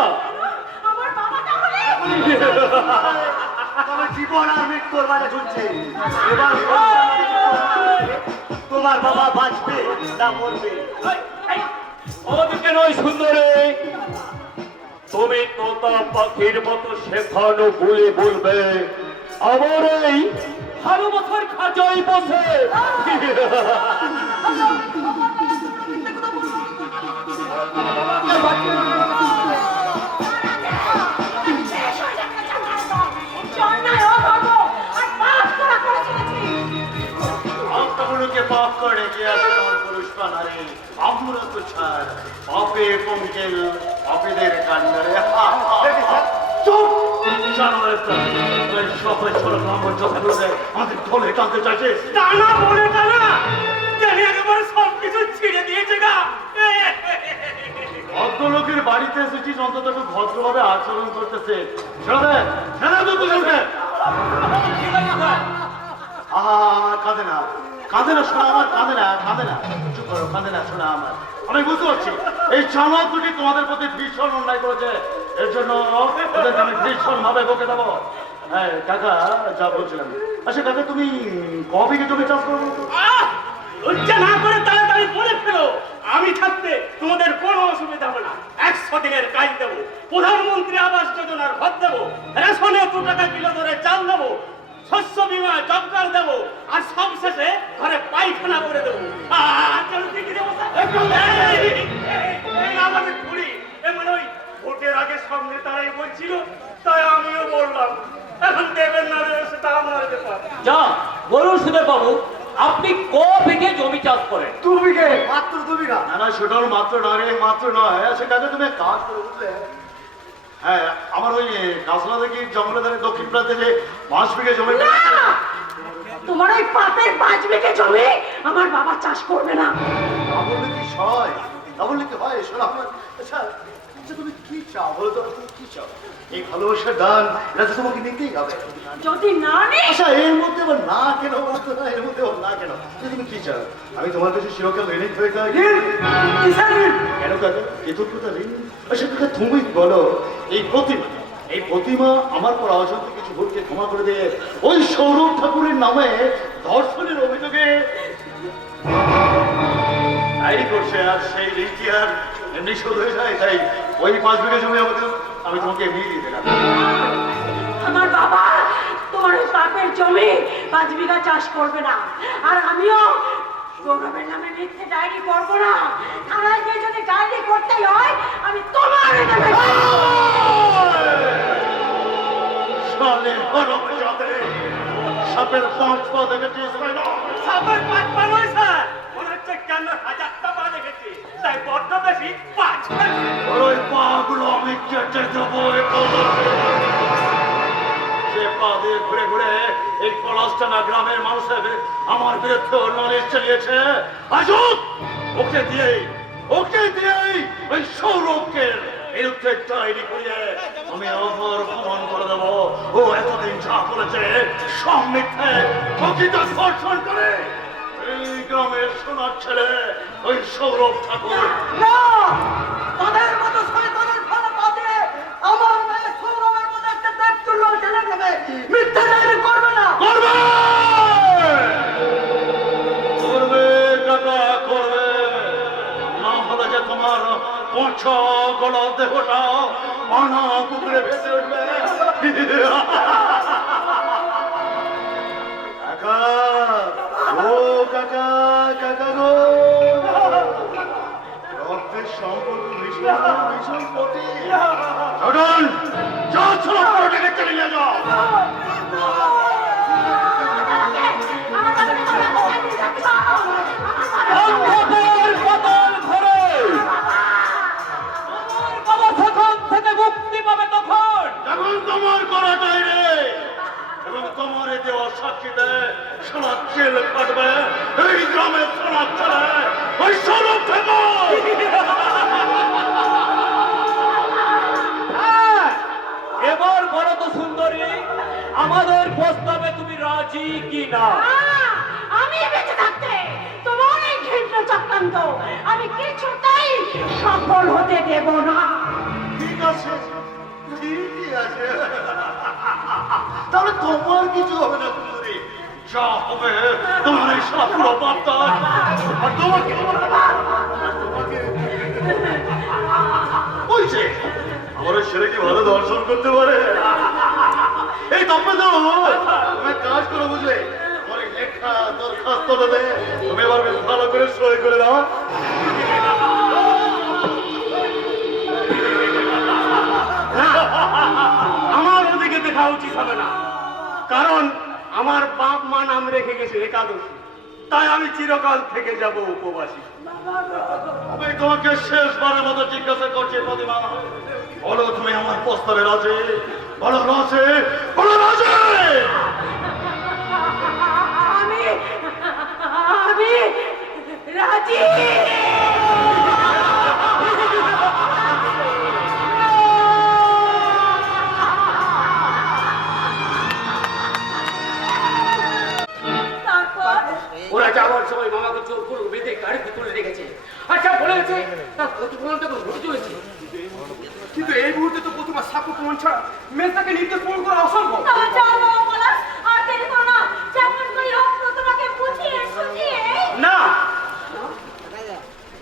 আমার বাবা তাহলে তোমার জীবন আর মৃত্যুর মাঝে ঝুলছে। এবার তোমার বাবা বাঁচবে না মরবে? ওদিকে নয় সুন্দরী, তুমি তোতা পাখির মতো শেখানো বলে বলবে আমার এই ভালোবাসার খাঁচায় বসে। আত্মগুলোকে পাপ করে যে আসল পুরুষ পানারে আমরা তো ছাড় পাপে পঙ্কেল পাপীদের কান্নারে। চুপ! জানোয়ারের প্রাণ। এই সকল ছোট ব্রাহ্মণ যতগুলো দেয় আমাদের ধরে টানতে চাইছে। টানা বলে টানা জানি একেবারে সবকিছু ছিঁড়ে দিয়েছে গা। ভদ্রলোকের বাড়িতে এসেছিস, অন্তত একটু ভদ্রভাবে আচরণ করতেছে। ছেড়ে দেন, ছেড়ে দেন তো তোকে। আহা, কাঁদে না, কাঁদে না শোনা আমার, কাঁদে না, কাঁদে না, চুপ করো, কাঁদে না শোনা আমার। আমি বুঝতে পারছি এই জানোয়ার দুটি তোমাদের প্রতি ভীষণ অন্যায় করেছে, এর জন্য ওদেরকে আমি ভীষণ ভাবে বকে দেবো। হ্যাঁ কাকা যা বলছিলাম, আচ্ছা কাকা তুমি কবে জমি চাষ করবো? লজ্জা না করে তাড়াতাড়ি বলে ফেলো, আমি থাকতে তোমাদের কোনো অসুবিধা হবে না। 100 দিনের কাজ দেবো, প্রধানমন্ত্রী আবাস যোজনার ঘর দেবো, রেশনে 2 টাকা কিলো ধরে চাল দেবো, শস্য বীমা জব কার্ড দেবো, আর সব শেষে ঘরে পায়খানা করে দেবো। আর চলতে কি দেবো স্যার? এই আমাদের কুড়ি এমন ওই ভোটের আগে সব নেতারাই বলছিল, তাই আমিও বললাম। এখন দেবেন না দেবেন সেটা আমার ব্যাপার। যা বলুন সুধীর বাবু, আপনি ক বিঘে জমি চাষ করেন? 2 বিঘে, মাত্র 2 বিঘা। না না সেটাও মাত্র নয় রে, মাত্র নয়। আচ্ছা কাকা তুমি এক কাজ করে বুঝলে, হ্যাঁ আমার ওই কাসলা দেখি জঙ্গলের ধারে দক্ষিণ প্রান্তে যে 5 বিঘে জমি, না! তোমার ওই পাপের 5 বিঘে জমি আমার বাবা চাষ করবে না। তা বললে কি হয়? তা বললে কি হয়? শোনো আমার, আচ্ছা আচ্ছা তুমি কি চাও বলো তো, তুমি কি চাও? এই ভালোবাসার দান এটা তো তোমাকে নিতেই হবে। যদি না নিস, আচ্ছা এর মধ্যে আবার না কেন বলতো না, এর মধ্যে আবার না কেন? তুমি কি চাও? আমি তোমার কাছে চিরকাল ঋণী হয়ে থাকি। কেন কাকা কৃতজ্ঞতা ঋণ? আচ্ছা কাকা তুমি বলো, এই প্রতিমা আমার পর অজান্তে কিছু ভুলকে ক্ষমা করে দিয়ে ওই সৌরভ ঠাকুরের নামে ধর্ষণের অভিযোগে ডায়েরি করছে, আর সেই ঋণ কি আর এমনি শোধ হয়ে যায়? তাই ওই 5 বিঘা জমি আমি তোমাকে এমনি দিয়ে দিলাম। আমার বাবা তোমার ওই পাপের জমি 5 বিঘা চাষ করবে না। আর আমিও গৌরবের নামে মিথ্যে ডায়েরি করবো না। থানায় গিয়ে যদি ডায়েরি করতেই হয়, আমি তোমার নামে সালে গরম যাতে সাপের 5 পা দেখেছিস তাই না? সাপের 5 পা নয় স্যার, মনে হচ্ছে কেন 1000টা পা দেখেছি, তাই বড্ড বেশি 5 পা। ওই পাগুলো আমি কেটে দেবো। সে পা দিয়ে ঘুরে ঘুরে এই পলাশটানা গ্রামের মানুষের আমার বিরুদ্ধে নালিশ চালিয়েছে। আসুক ওকে দিয়েই ওই সৌরভকে বিরুদ্ধে ডায়েরি করিয়ে আমি অপর প্রমাণ করে দেবো ও এতদিন যা করেছে সব মিথ্যে, প্রকৃত ধর্ষণ করে এই গ্রামের সোনার ছেলে ওই সৌরভ ঠাকুর। না! তাদের মতো শয়তানের ফল পাবে, আমার মেয়ে সৌরভের মতো একটা দেবতুল্য ছেলে দেবে। মিথ্যে ডায়েরি করবে না। করবে কাকা করবে, না হলে যে তোমার পছা গলা দেহটা আনা পুকুরে ভেসে উঠবে। কাকা ও কাকা, কাকা গো, রক্তের সম্পর্ক ভীষণ কঠিন। চটন যা ছিল ডেকে চলে যাও। অন্ধকার পাতাল ঘরে তোমার বাবা সেখান থেকে মুক্তি পাবে তখন। যখন তোমার করাটাই রে এবং তোমার দেওয়া সাক্ষীতে সোনার জেল কাটবে এই গ্রামের সোনার ছেলে ওই সৌরভ ঠাকুর। হ্যাঁ, এবার বলো তো সুন্দরী, আমাদের প্রস্তাবে তুমি রাজি কি না? আমি বেঁচে থাকতে তোমার এই ঘৃণ্য চক্রান্ত আমি কিছুতেই সফল হতে দেব না। ঠিক আছে, ঠিকই আছে, তাহলে তোমার কিছু হবে না সুন্দরী, যা হবে তোমার এই সাপুর বার্তা। আর তোমাকে বলছে আমার ওই ছেলে কি ভালো দর্শন করতে পারে? এই তবে তো তুমি এক কাজ করো বুঝলে, আমার এই লেখা দরখাস্তটা দে, তুমি এবার বেশ ভালো করে সই করে দাও। আমার ওদিকে দেখা উচিত হবে না, কারণ আমার বাপ মা নাম রেখে গেছে একাদশী, তাই আমি চিরকাল থেকে যাব উপবাসী। আমি তোমাকে শেষবারের মতো জিজ্ঞাসা করছি প্রতিমা, বলো তুমি আমার প্রস্তাবে রাজি? বলো রাজি, বলো রাজি। আমি রাজি। তারপর ওরা যাওয়ার সময় মামাকে চোর করে বেঁধে গাড়িতে তুলে রেখেছে। আচ্ছা বলে গেছে তার প্রতিফলনটা ঘটে চলেছে, কিন্তু এই মুহূর্তে তো প্রতিমা সাক্ষ্য প্রমাণ ছাড়া মেয়েটাকে নির্দোষ প্রমাণ করা অসম্ভব। তবে যাও বাবা পলাশ, আর দেরি করো না। যেমন করি হোক প্রতিমাকে বুঝিয়ে সুঝিয়ে না,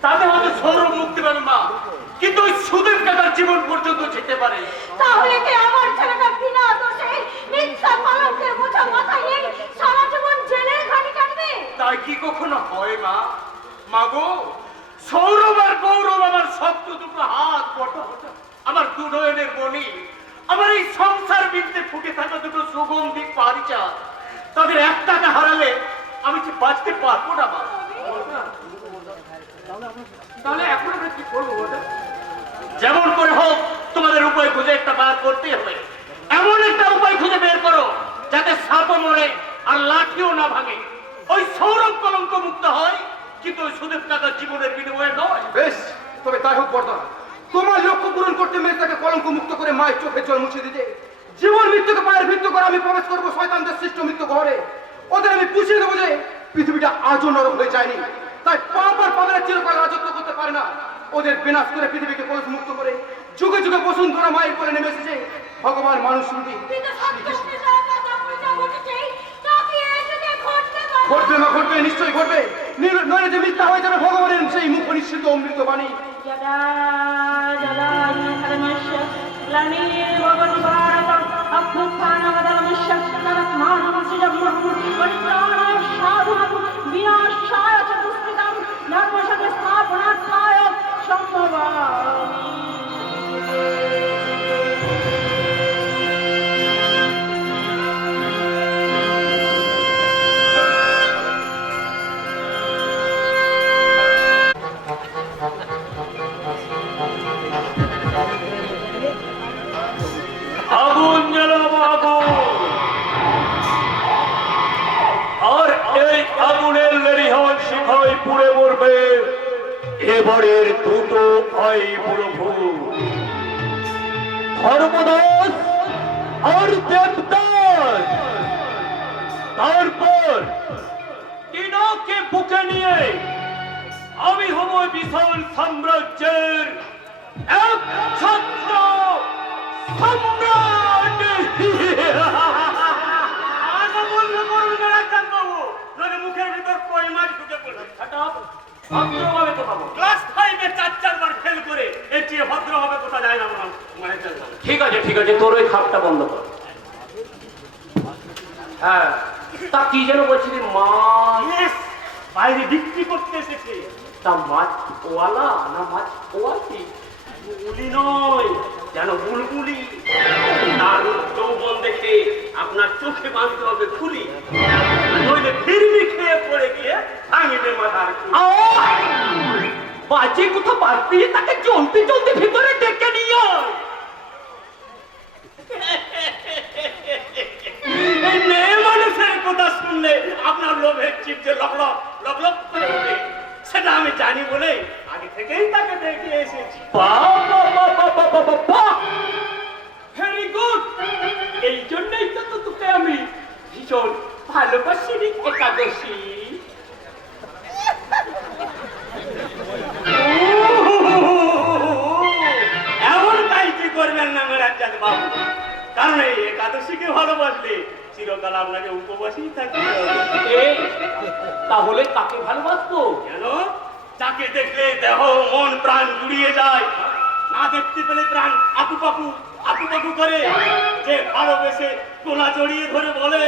তাতে হয়তো সৌরভ মুক্তি পাবে মা, কিন্তু ওই সুদীপ কাকার জীবন পর্যন্ত যেতে পারে। তাহলে কি আমার ছেলেটা বিনা দোষে মিথ্যা কলঙ্কের বোঝা মাথায় নিয়ে সারা জীবন জেলের ঘানি কাটবে? তাই কি কখনো হয় মা? মাগো, সৌরভ আর গৌরব আমার শক্ত দুটো হাত বটা বটা, আমার দুনয়নের মণি, আমার এই সংসার বৃত্তে ফুটে থাকা দুটো সুগন্ধি পারিজাত, তাদের একটাকে হারালে আমি কি বাঁচতে পারবো না মা? তাহলে এখন আমরা কি করবো বলো? যেমন করে হোক তোমাদের উপায় খুঁজে একটা বার করতে হবে। এমন একটা উপায় খুঁজে বের করো যাতে সাপও মরে আর লাঠিও না ভাঙে। ওই সৌরভ কলঙ্ক মুক্ত হয়, কিন্তু ওই সুদীপ কাকার জীবনের বিনিময়ে নয়। বেশ, তবে তাই হোক বর্দা। তোমার লক্ষ্য পূরণ করতে মেয়েটাকে কলঙ্ক মুক্ত করে মায়ের চোখের জল মুছে দিতে জীবন মৃত্যুকে পায়ের ভিত্ত করে আমি প্রবেশ করবো শয়তানদের সৃষ্ট মৃত্যু ঘরে। ওদের আমি বুঝিয়ে দেবো যে পৃথিবীটা আজও নরক হয়ে যায়নি, তাই পাপ আর পাপেরা চিরকাল রাজত্ব করতে পারে না। ওদের বিনাশ করে পৃথিবীকে কলঙ্ক মুক্ত করে যুগে যুগে বসুন্ধরা মায়ের কোলে নেমে এসেছে ভগবান মানুষ রূপী। কিন্তু সত্যি কথা বুঝা ঘটেছে, তা কি এই যুগে ঘটতে পারে? ঘটবে না, ঘটবে, নিশ্চয়ই ঘটবে। নইলে যে মিথ্যা হয়ে যাবে ভগবানের সেই মুখ নিঃসৃত অমৃত বাণী। যদা যদা ধর্মস্য গ্লানির্ভবতি ভারতম অভ্যুত্থানমধর্মস্য তদাত্মাनं সৃজনমহং পরিত্রাণায় সাধুনাং বিনাশায় চ দুষ্কৃতাং ধর্মসংস্থাপনার্থায় সম্ভবামি। আগুন জ্বালাবো, আগুন। আর এই আগুনের লেলিহান শিখায় পুড়ে মরবে এবারের দুটো ভাই প্রভু, ধর্মদাস আর দেবদাস। তারপর তিনকে বুকে নিয়ে আমি হব বিশাল সাম্রাজ্যের একছত্র সম্রাট। আশা বললে করুন না রাখতাম বাবু, নইলে মুখের ভিতর কই মাছ ঢুকে পড়বে। ভদ্রভাবে তো পাবো। ক্লাস 5 এ 4 বার ফেল করে এর চেয়ে ভদ্রভাবে কোথা যায় না বললাম। মানে চলবে। ঠিক আছে, ঠিক আছে, তোর ওই খাপটা বন্ধ কর। হ্যাঁ, তা কি যেন বলছিলি? মাছ? Yes, বাইরে বিক্রি করতে এসেছে। তা মাছ ওয়ালা না মাছ ওয়ালি? বুলবুলি নয়, যেন বুলবুলি। তার যৌবন দেখে আপনার চোখে বাঁধতে হবে খুলি, নইলে ফিরবি খেয়ে পড়ে গিয়ে ভাঙিবে মাথার খুলি। বাজে কোথা বাড়তি তাকে চলতে চলতে ভিতরে ডেকে নিয়ে আয়। এই মেয়ে মানুষের কথা শুনলে আপনার লোভের চিপ যে লকলক লকলক করে ওঠে, সেটা আমি জানি বলে আগে থেকেই তাকে দেখে এসেছি। Very good. এই জন্যই তো তোকে আমি ভীষণ ভালোবাসি রে একাদশী। এমন কাজটি করবেন না মেরাজ্জাদ বাবু, কারণ এই একাদশীকে ভালোবাসলে চিরকাল আপনাকে উপবাসী থাকতে হবে। এই, তাহলে কাকে ভালোবাসবো? কেন? যাকে দেখলে দেহ মন প্রাণ জুড়িয়ে যায়, না দেখতে পেলে প্রাণ আপু পাপু করে, যে ভালোবেসে কোলা জড়িয়ে ধরে বলে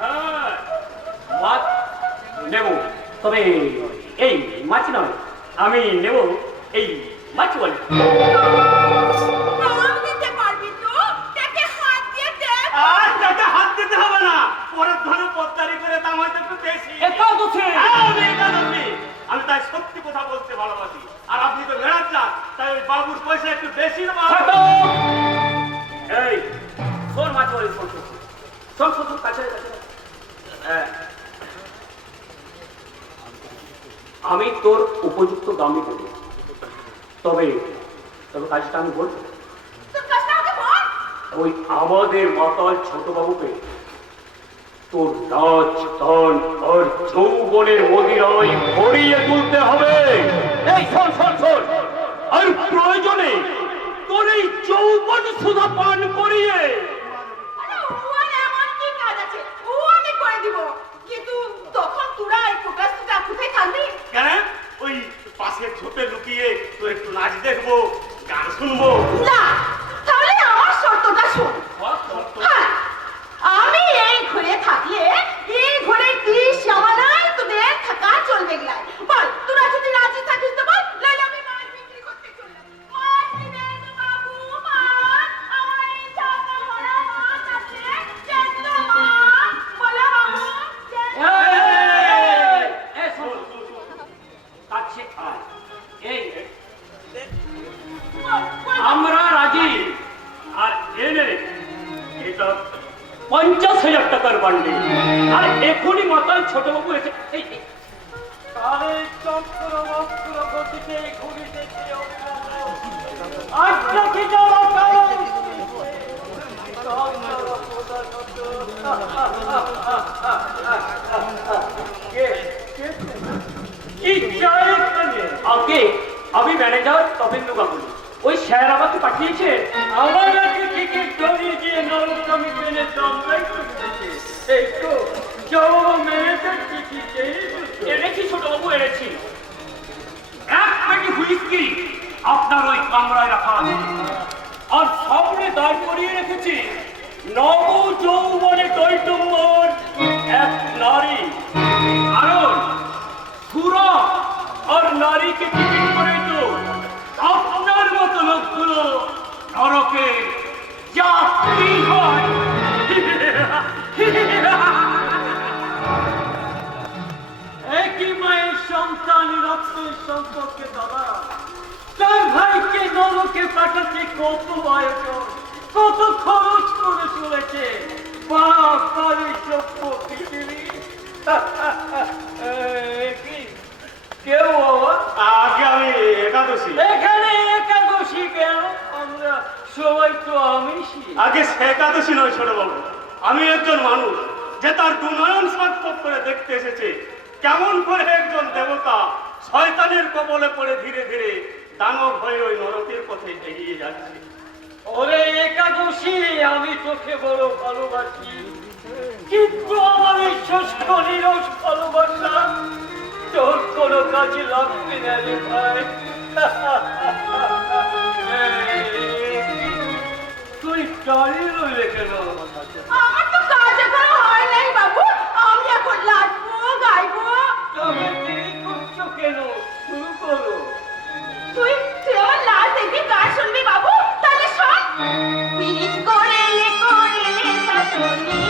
হ্যাঁ, মাছ নেব, তবে এই মাছ নয়, আমি নেব এই মাছ বলে। আর তাকে হাত দিতে হবে না, পরের ধরে পদ্মারি করে দাম হয়তো একটু বেশি। একাদশী। হ্যাঁ, আমি একাদশী। আমি তাই সত্যি কথা বলতে ভালোবাসি, আর আপনি তো মেরাজ্জাদ, তাই ওই বাবুর পয়সা একটু বেশি দেবো। এই শোন মাছ বলে, শোন শোন শোন শোন শোন, কাছে কাছে। আমি তোর উপযুক্ত দামই দেবো, তবে তবে কাজটা আমি বলবো। ওই আমাদের মাতাল ছোট বাবুকে তোর নাচ গান আর যৌবনের মদিরায় ভরিয়ে তুলতে হবে। এই শোন শোন শোন, আর প্রয়োজনে তোর এই যৌবন সুধা পান করিয়ে আরে ওর এমন কি কাজ আছে, ও আমি করে দিব, কিন্তু তখন তোরা এই ফোকাসটা কোথায় থাকবি? কেন? ওই পাশের ঝোপে লুকিয়ে তোর একটু নাচ দেখবো, গান শুনবো। না, তাহলে আমার শর্তটা শোন। হ্যাঁ, আমি এই ঘরে থাকলে এই ঘরে 30 জামানায় তোদের থাকা চলবে গলাই। বল তোরা যদি রাজি থাকিস তো বল, নাহলে আমি মাছ বিক্রি করতে চলে যাবো। মাছ দিবে তো বাবু, মাছ আমার এই চাকা ভরা মাছ আছে, জ্যান্ত মাছ। বলো বাবু, জ্যান্ত কাছে আয়। এই বল, বল। আমরা রাজি। আর এনে এটা 50,000 টাকার বান্ডি। আর এখনই মাতাল ছোট বাবু এসে এই কালের চক্র বক্র গতিতে ঘুরিতেছে আজকে কি যাওয়া কারণ কি চাই এখানে? আগে আমি ম্যানেজার তবেন্দু গাঙ্গুলি। ওই স্যার আমাকে পাঠিয়েছে। আমার কাছে টিকিট ধরিয়ে দিয়ে নরক কমিশনের দমদাই করতেছে। এই তো মেয়েদের টিকিট এনেছি ছোটবাবু, এনেছি। এক পেটি হুইস্কি আপনার ওই কামরায় রাখা আছে। আর সামনে দাঁড় করিয়ে রেখেছি নব যৌবনে টৈটম্বর এক নারী। কারণ সুরা আর নারীকে টিকিট করে তো আপনার মতো লোকগুলো নরকে যাত্রী হয়। একই মায়ের সন্তান রক্তের সম্পর্কে দাদা তার ভাইকে নরকে পাঠাতে কত আয়োজন, কত খরচ করে চলেছে। বাপ বাড়ি সভ্য পৃথিবী কেউ আগে আমি একাদশী। এখানে একাদশী কেন? আমরা সবাই তো আমিষই। আগে সে একাদশী নয় ছোট বাবু, আমি একজন মানুষ যে তার দুনয়ন সার্থক করে দেখতে এসেছে কেমন করে একজন দেবতা শয়তানের কবলে পড়ে ধীরে ধীরে দানব হয়ে ওই নরকের পথে এগিয়ে যাচ্ছে। ওরে একাদশী, আমি তোকে বড় ভালোবাসি, কিন্তু আমার এই শুষ্ক নিরস ভালোবাসা তোর কোনো কাজে লাগবে না রে ভাই। তুই দাঁড়িয়ে রইলে কেন? আমার তো কাজ এখনো হয় নাই বাবু, আমি এখন নাচবো গাইবো। তবে দেরি করছো কেন? শুরু করো। তুই আমার লাল দেখে গান শুনবি বাবু? তাহলে শোন। পিরিত করেলে শাসনি,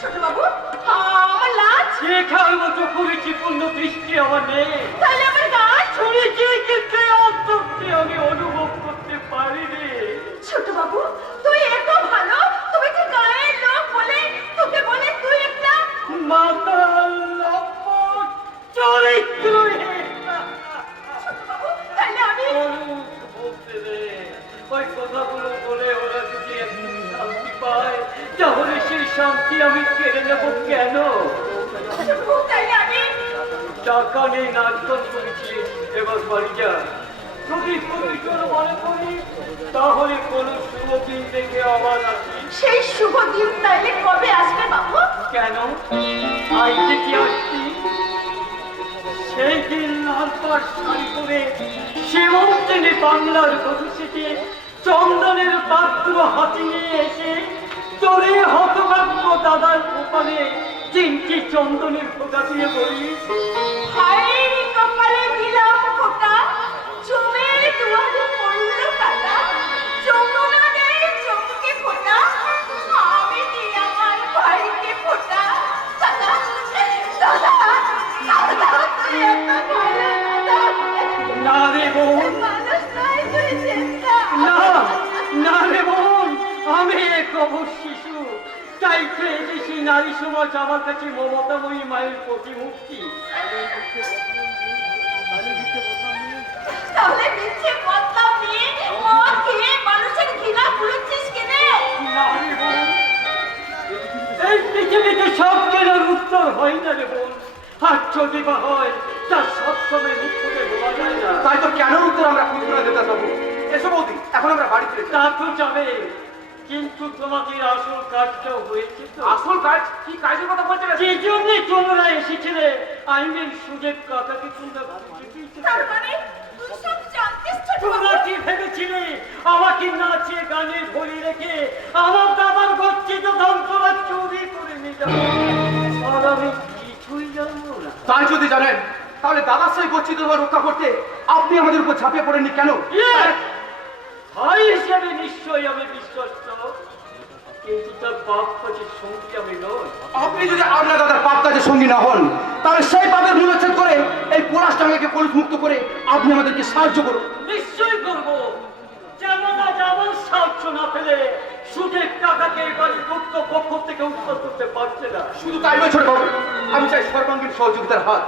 ছোট বাবু, আমার লাজ। শেখার মতো করেছি পূর্ণ দৃষ্টি আমার নেই। তাহলে আমার গান। শুনেছি কিন্তু অন্তরটি আমি অনুভব করতে পারিনি। ছোট বাবু, তুই এত ভালো, তুমি যে গায়ের লোক বলে তোকে বলে তুই একটা মাতাল লম্পট চরিত্রহীন। ছোট বাবু, তাহলে আমি অনুপ বলতে দে। ওই কথাগুলো বলে ওরা যদি একটু শান্তি পায় তাহলে সেই শান্তি আমি কেড়ে নেব কেন? ছোট বাবু, তাহলে আমি টাকা নেই, নাচগান করেছি, এবার বাড়ি যা। যদি পবিত্র মনে করি তাহলে কোনো শুভ দিন দেখে আবার আসি। সেই শুভ দিন তাইলে কবে আসবে বাবু? কেন আইতে কি আসছি? সেই দিন লালপাড় শাড়ি পরে সীমান্তে বাংলার বধূ চন্দনের পাত্র হাতে নিয়ে এসে তোরে হতভাগ্য দাদার কপালে 3টি চন্দনের ফোঁটা দিয়ে বলিস, হায় রে কপালে দিলাম ফোঁটা, চুমের দুয়ারে পড়ল কাটা। কবর শিশু, চাইছে যে সেই নারী সমাজ আমার কাছে মমতাময়ী মায়ের প্রতিমূর্তি। তাহলে মিথ্যে বদনাম নিয়ে মদ খেয়ে মানুষের ঘৃণা পুড়েছিস কেনে? নারী বোন, এই পৃথিবীতে সব কেনার উত্তর হয় না রে বোন। আর যদি বা হয়, তা সবসময় উত্তরে বলা যায় না। তাই তো কেন উত্তর আমরা খুঁজবো না দেবদাস বাবু? এসো বৌদি, এখন আমরা বাড়ি ফিরে যাই। তা তো যাবে, কিন্তু তোমাদের আসল কাজটাও হয়েছে তো। আসল কাজ কি কাজের কথা বলছে না? যে জন্য তোমরা এসেছিলে, আইনের সুযোগ কাকাকে তোমরা বুঝিয়েছো। তার মানে তুই সব জানতিস ছোট তোমরা বাবু? কি ভেবেছিলে আমাকে নাচে গানে ধরে রেখে আমার দাদার গচ্ছিত ধনতলা চুরি করে নিয়ে যাবো? আর আমি কিছুই জানবো না। তাই যদি জানেন, তাহলে দাদার সেই গচ্ছিত ধোঁয়া রক্ষা করতে আপনি আমাদের উপর ঝাঁপিয়ে পড়েননি কেন? Yes! ভাই হিসেবে নিশ্চয়ই আমি বিশ্বস্ত, কিন্তু তার বাপ কাজের সঙ্গী আমি নই। আপনি যদি আপনার দাদার পাপ কাজের সঙ্গী না হন, তাহলে সেই পাপের মূল্যচ্ছেদ করে এই পোলাশ টাঙ্গাকে কলুষ মুক্ত করে আপনি আমাদেরকে সাহায্য করুন। নিশ্চয়ই করবো। যেমন আজ আমার সাহায্য না পেলে সুদের টাকাকে বাড়ির গুপ্ত পক্ষ থেকে উত্তর করতে পারছে না। শুধু তাই নয় ছোট বাবু, আমি চাই সর্বাঙ্গীন সহযোগিতার হাত,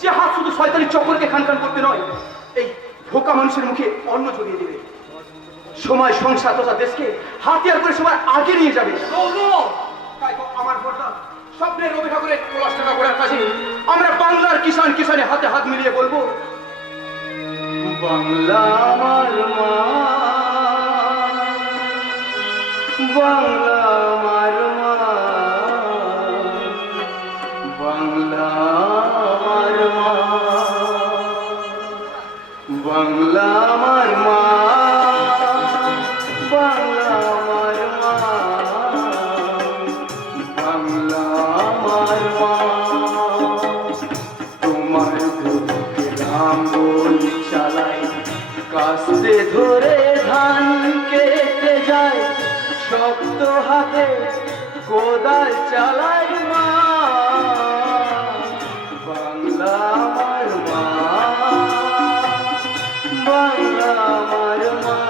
যে হাত শুধু শয়তানি চক্রকে খান খান করতে নয়, এই ধোকা মানুষের মুখে অন্ন জড়িয়ে দেবে। সময় সংসার তথা দেশকে হাতিয়ার করে সবার আগে নিয়ে যাবে। তাই তো আমার ভোটটা স্বপ্নের রবি ঠাকুরের পোলাশ টাকা করার কাজে আমরা বাংলার কিষানে হাতে হাত মিলিয়ে বলবো, বাংলা আমার মা, বাংলা আমার মা, বাংলা আমার মা, বাংলা আমার মা, বাংলা আমার মা, বাংলা আমার মা। তোমার বুকে লাঙ্গল চালাই, কাস্তে ধরে ধান কেটে যায়, শক্ত হাতে কোদাল চালাই মা, বাংলা আমার মা, বাংলা আমার মা,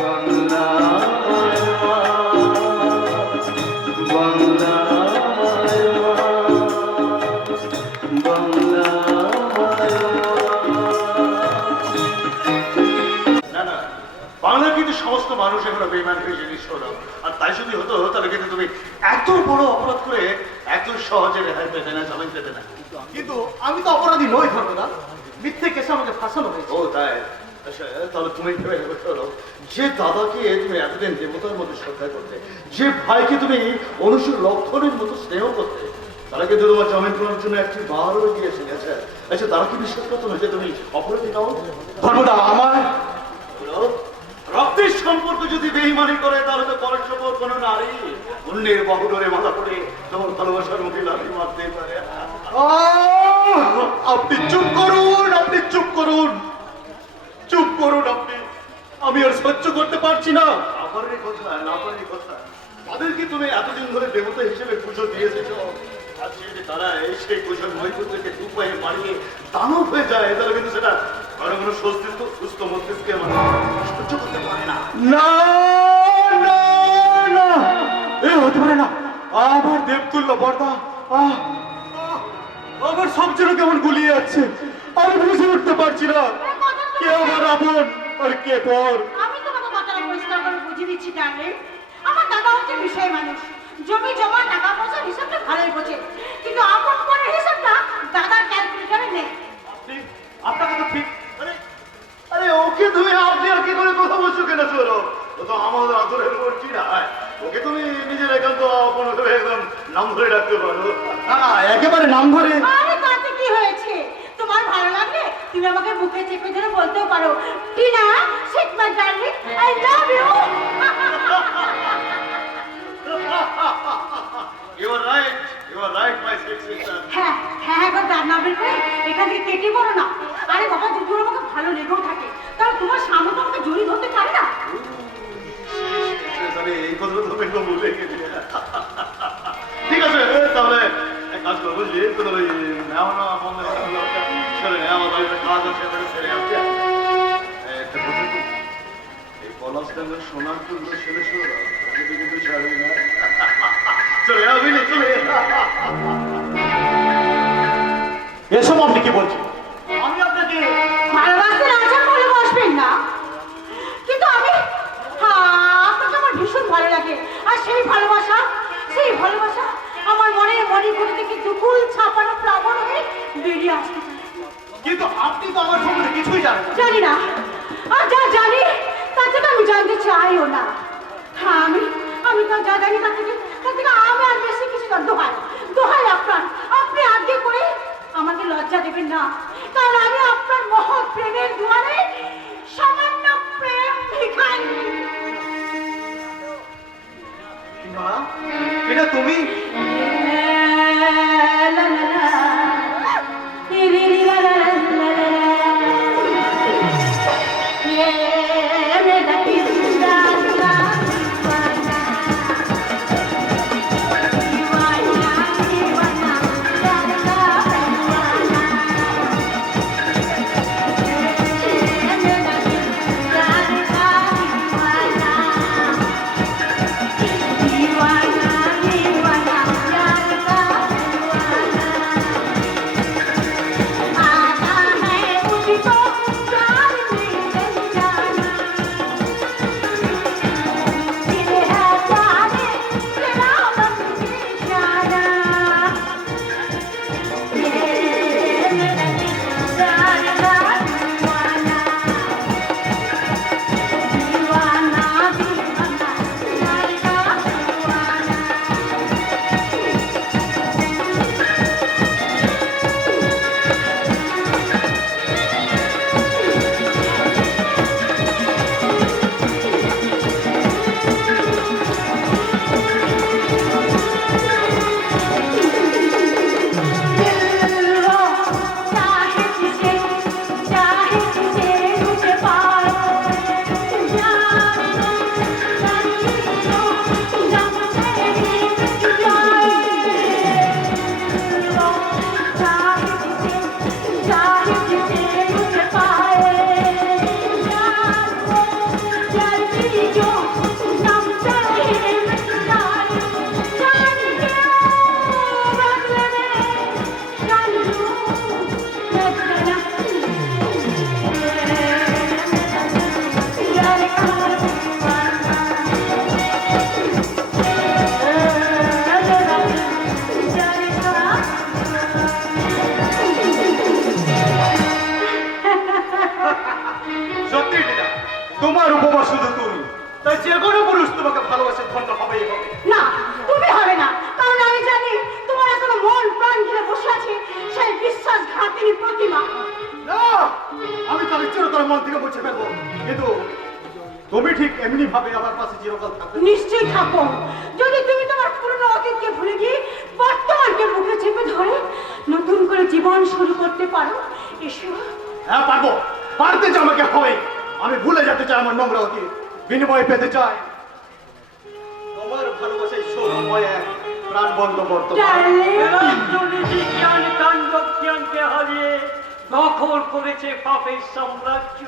বাংলা আমার মা, বাংলা আমার মা, বাংলা আমার না না, বাংলা কিন্তু সমস্ত মানুষ এগুলো বেইমান হয়ে জিনিস হলো। আর তাই যদি হতো তাহলে কিন্তু তুমি এত বড় অপরাধ করে এত সহজে রেহাই পেতে না, জামিন পেতে না। কিন্তু আমি তো অপরাধী নই ধর্মদা, মিথ্যে কেসে আমাকে ফাঁসানো হয়েছে। ও তাই? আচ্ছা, তাহলে তুমি ভেবে দেখতে হলো, যে দাদাকে তুমি এতদিন দেবতার মতো শ্রদ্ধা করতে, যে ভাইকে তুমি অনুসূর লক্ষণের মতো স্নেহ করতে, তারা কিন্তু তোমার জামিন করার জন্য একটি বারও গিয়েছে। আচ্ছা আচ্ছা, তারা কি বিশ্বাস করতো না যে তুমি অপরাধী নাও? ধর্মদা আমার রক্তের সম্পর্ক যদি বেইমানি করে, তাহলে তো পরস্পর কোনো নারী অন্যের বাহুডোরে মাথা করে তোমার ভালোবাসার মুখে লাথি মারতে পারে। আপনি চুপ করুন, আপনি চুপ করুন, চুপ করুন আপনি। আমি আর সহ্য করতে পারছি না। আপারের কথা না পারের কথা, তাদেরকে তুমি এতদিন ধরে দেবতা হিসেবে পুজো দিয়ে এসেছো। আজকে যদি তারা সেই পুজোর নৈপুণ্যকে দু পায়ে মারিয়ে দানব হয়ে যায়, তাহলে কিন্তু সেটা কারো কোনো সুস্থ মস্তিষ্কে মানুষ সহ্য করতে পারে না। না না না, এ হতে পারে না। আমার দেবতুল্য বর্দা, আমার সব যেন কেমন গুলিয়ে যাচ্ছে। আমি বুঝে উঠতে পারছি না কে আমার আপন আর কে পর। আমি তোমাকে কথাটা পরিষ্কার করে বুঝিয়ে দিচ্ছি ডার্লিং। আমার দাদা হচ্ছে বিষয় মানুষ, জমি জমা টাকা পয়সার হিসাবটা ভালোই বোঝে, কিন্তু আপন পরের হিসাবটা দাদার ক্যালকুলেটরে নেই। আপনাকে তো ঠিক, আরে ওকে তুমি আপনি আর কি করে কথা বলছো কেন? চলো, ও তো আমাদের আদরের মূর্তি না। ওকে তুমি নিজের একান্ত আপন করে একদম নাম ধরে রাখতে পারো। একেবারে নাম ধরে। আরে তাতে কি হয়েছে? তোমার ভালো লাগলে তুমি আমাকে বুকে চেপে ধরে বলতেও পারো, Tina sheet my darling, I love you. You are right, my sweet sister. হ্যাঁ হ্যাঁ, একবার রান্না বের করে এখান থেকে কেটে বলো না। আরে বাবা, যদি ওর আমাকে ভালো লেগেও থাকে, তাহলে তোমার সামনে তো আমাকে জড়িয়ে ধরতে পারে না। আমি এই কথাটা তো একদম ভুলে গেছি। ঠিক আছে, তাহলে এক কাজ করবো, যে কোনো ওই নেওয়া বন্ধ ছেড়ে আমার বাড়িতে কাজ আছে, সেরে আসছে। একটা কথা কি, এই পলাশডাঙ্গার সোনার টুকরো ছেলে ছোড়া তোকে কিন্তু ছাড়বে না। চলে আসবি চলে এসব আপনি কি বলছেন? আমি আপনাকে ভালোবাসতে আছেন ভালোবাসবেন না, কিন্তু আমি আপনাকে আমার ভীষণ ভালো লাগে। আর সেই ভালোবাসা আমার মনে করে থেকে দুকুল ছাপানো প্লাবন হয়ে বেরিয়ে আসতে চায়। কিন্তু আপনি তো আমার সম্বন্ধে কিছুই জানেন না। জানি না, আর যা জানি তার থেকে আমি জানতে চাইও না। হ্যাঁ, আমি তা যা জানি তার থেকে আমি আর বেশি কিছু না। দোহাই আপনার, আপনি আগে করে আমাকে লজ্জা দেবেন না, কারণ আমি আপনার মহৎ প্রেমের দুয়ারে সামান্য প্রেম ভিখারি। মা, এটা তুমি? সত্যি দিদা, তোমার উপমা শুধু তুমি, তাই যে কোনো পুরুষ তোমাকে ভালোবাসে ধন্য হবেই হবে। না, তুমি হবে না, কারণ আমি জানি তোমার এখনো মন প্রাণ ঘিরে বসে আছে সেই বিশ্বাসঘাতিনী প্রতিমা। না, আমি তার চিরতর মন থেকে মুছে ফেলবো, কিন্তু তুমি ঠিক এমনি ভাবে আমার পাশে চিরকাল থাকবে। নিশ্চয়ই থাকো, যদি তুমি তোমার পুরনো অতীতকে ভুলে গিয়ে বর্তমানকে বুকে চেপে ধরে নতুন করে জীবন শুরু করতে পারো। এসো। হ্যাঁ পারবো, পারতে যে আমাকে হবে। আমি ভুলে যেতে চাই আমার নোংরা অতীত, বিনিময়ে পেতে চাই তোমার ভালোবাসায় সৌরময় এক প্রাণবন্ত বর্তমান। রাজনীতি জ্ঞান তাণ্ডব জ্ঞানকে হারিয়ে দখল করেছে পাপের সাম্রাজ্য।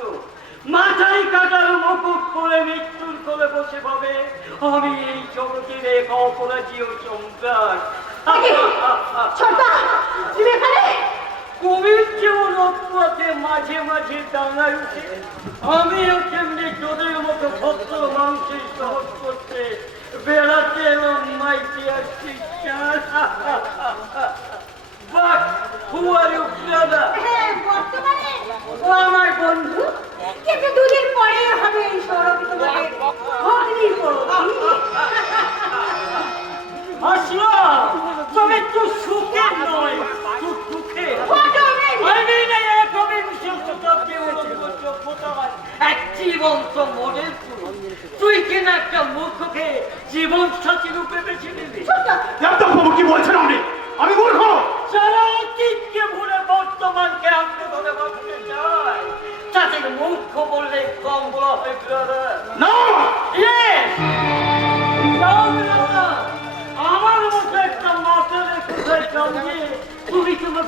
মাথায় কাটার মুকুট পরে মৃত্যুর কোলে বসে ভাবে আমি এই জগতের এক অপরাজীয় সম্রাট। ছোটা, তুমি এখানে? কবির যেমন অপরাধে মাঝে মাঝে দাঁড়ায় উঠে, আমিও তেমনি তোদের মতো ভক্ত মানুষের সহজ করতে বেড়াতে এলাম মাইকে আসছি। But who are you, brother? হ্যাঁ, বর্তমানে ও আমার বন্ধু, কিন্তু দুদিন পরে হবে এই সৌরভ তোমাকে ভগ্নি করবি। আসলাম, তবে তো সুখে নয়, তো দুঃখে। আমি না একবিংশ শতাব্দীর অনুগত সভ্যতার এক জীবন্ত মডেল পুরুষ। তুই কিনা একটা মূর্খকে জীবন সাথী রূপে বেছে নিবি। একদম বাবু, কি বলছেন আপনি? আমি মূর্খ? যারা অতীতকে ভুলে বর্তমানকে আঁকড়ে ধরে বাঁচতে চায় তাদের মূর্খ বললে কম বলা হয়, ব্রাদার। না, Yes! আমার মতো একটা মাতালের কোথায় কামিয়ে তুমি তোমার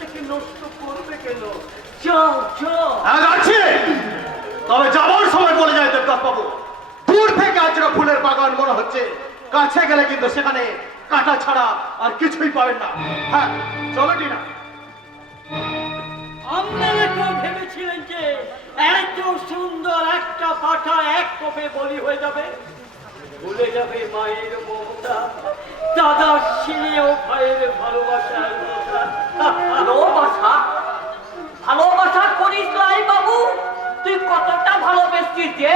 থেকে নষ্ট করবে কেন? যাও যাও। হ্যাঁ যাচ্ছি, তবে যাবার সময় বলে যায় দেবদা পলাশ বাবু, দূর থেকে আজ যেন ফুলের বাগান মনে হচ্ছে, কাছে গেলে কিন্তু সেখানে কাটা ছাড়া আর কিছুই পাবেন না। হ্যাঁ, চলো টিনা। আপনারা কেউ ভেবেছিলেন যে এত সুন্দর একটা পাঠা এক কোপে বলি হয়ে যাবে? ভুলে যাবে মায়ের মমতা, দাদার স্নেহ, ভাইয়ের ভালোবাসার কথা। ভালোবাসা ভালোবাসা করিস লাই বাবু, তুই কতটা ভালোবেসছিস যে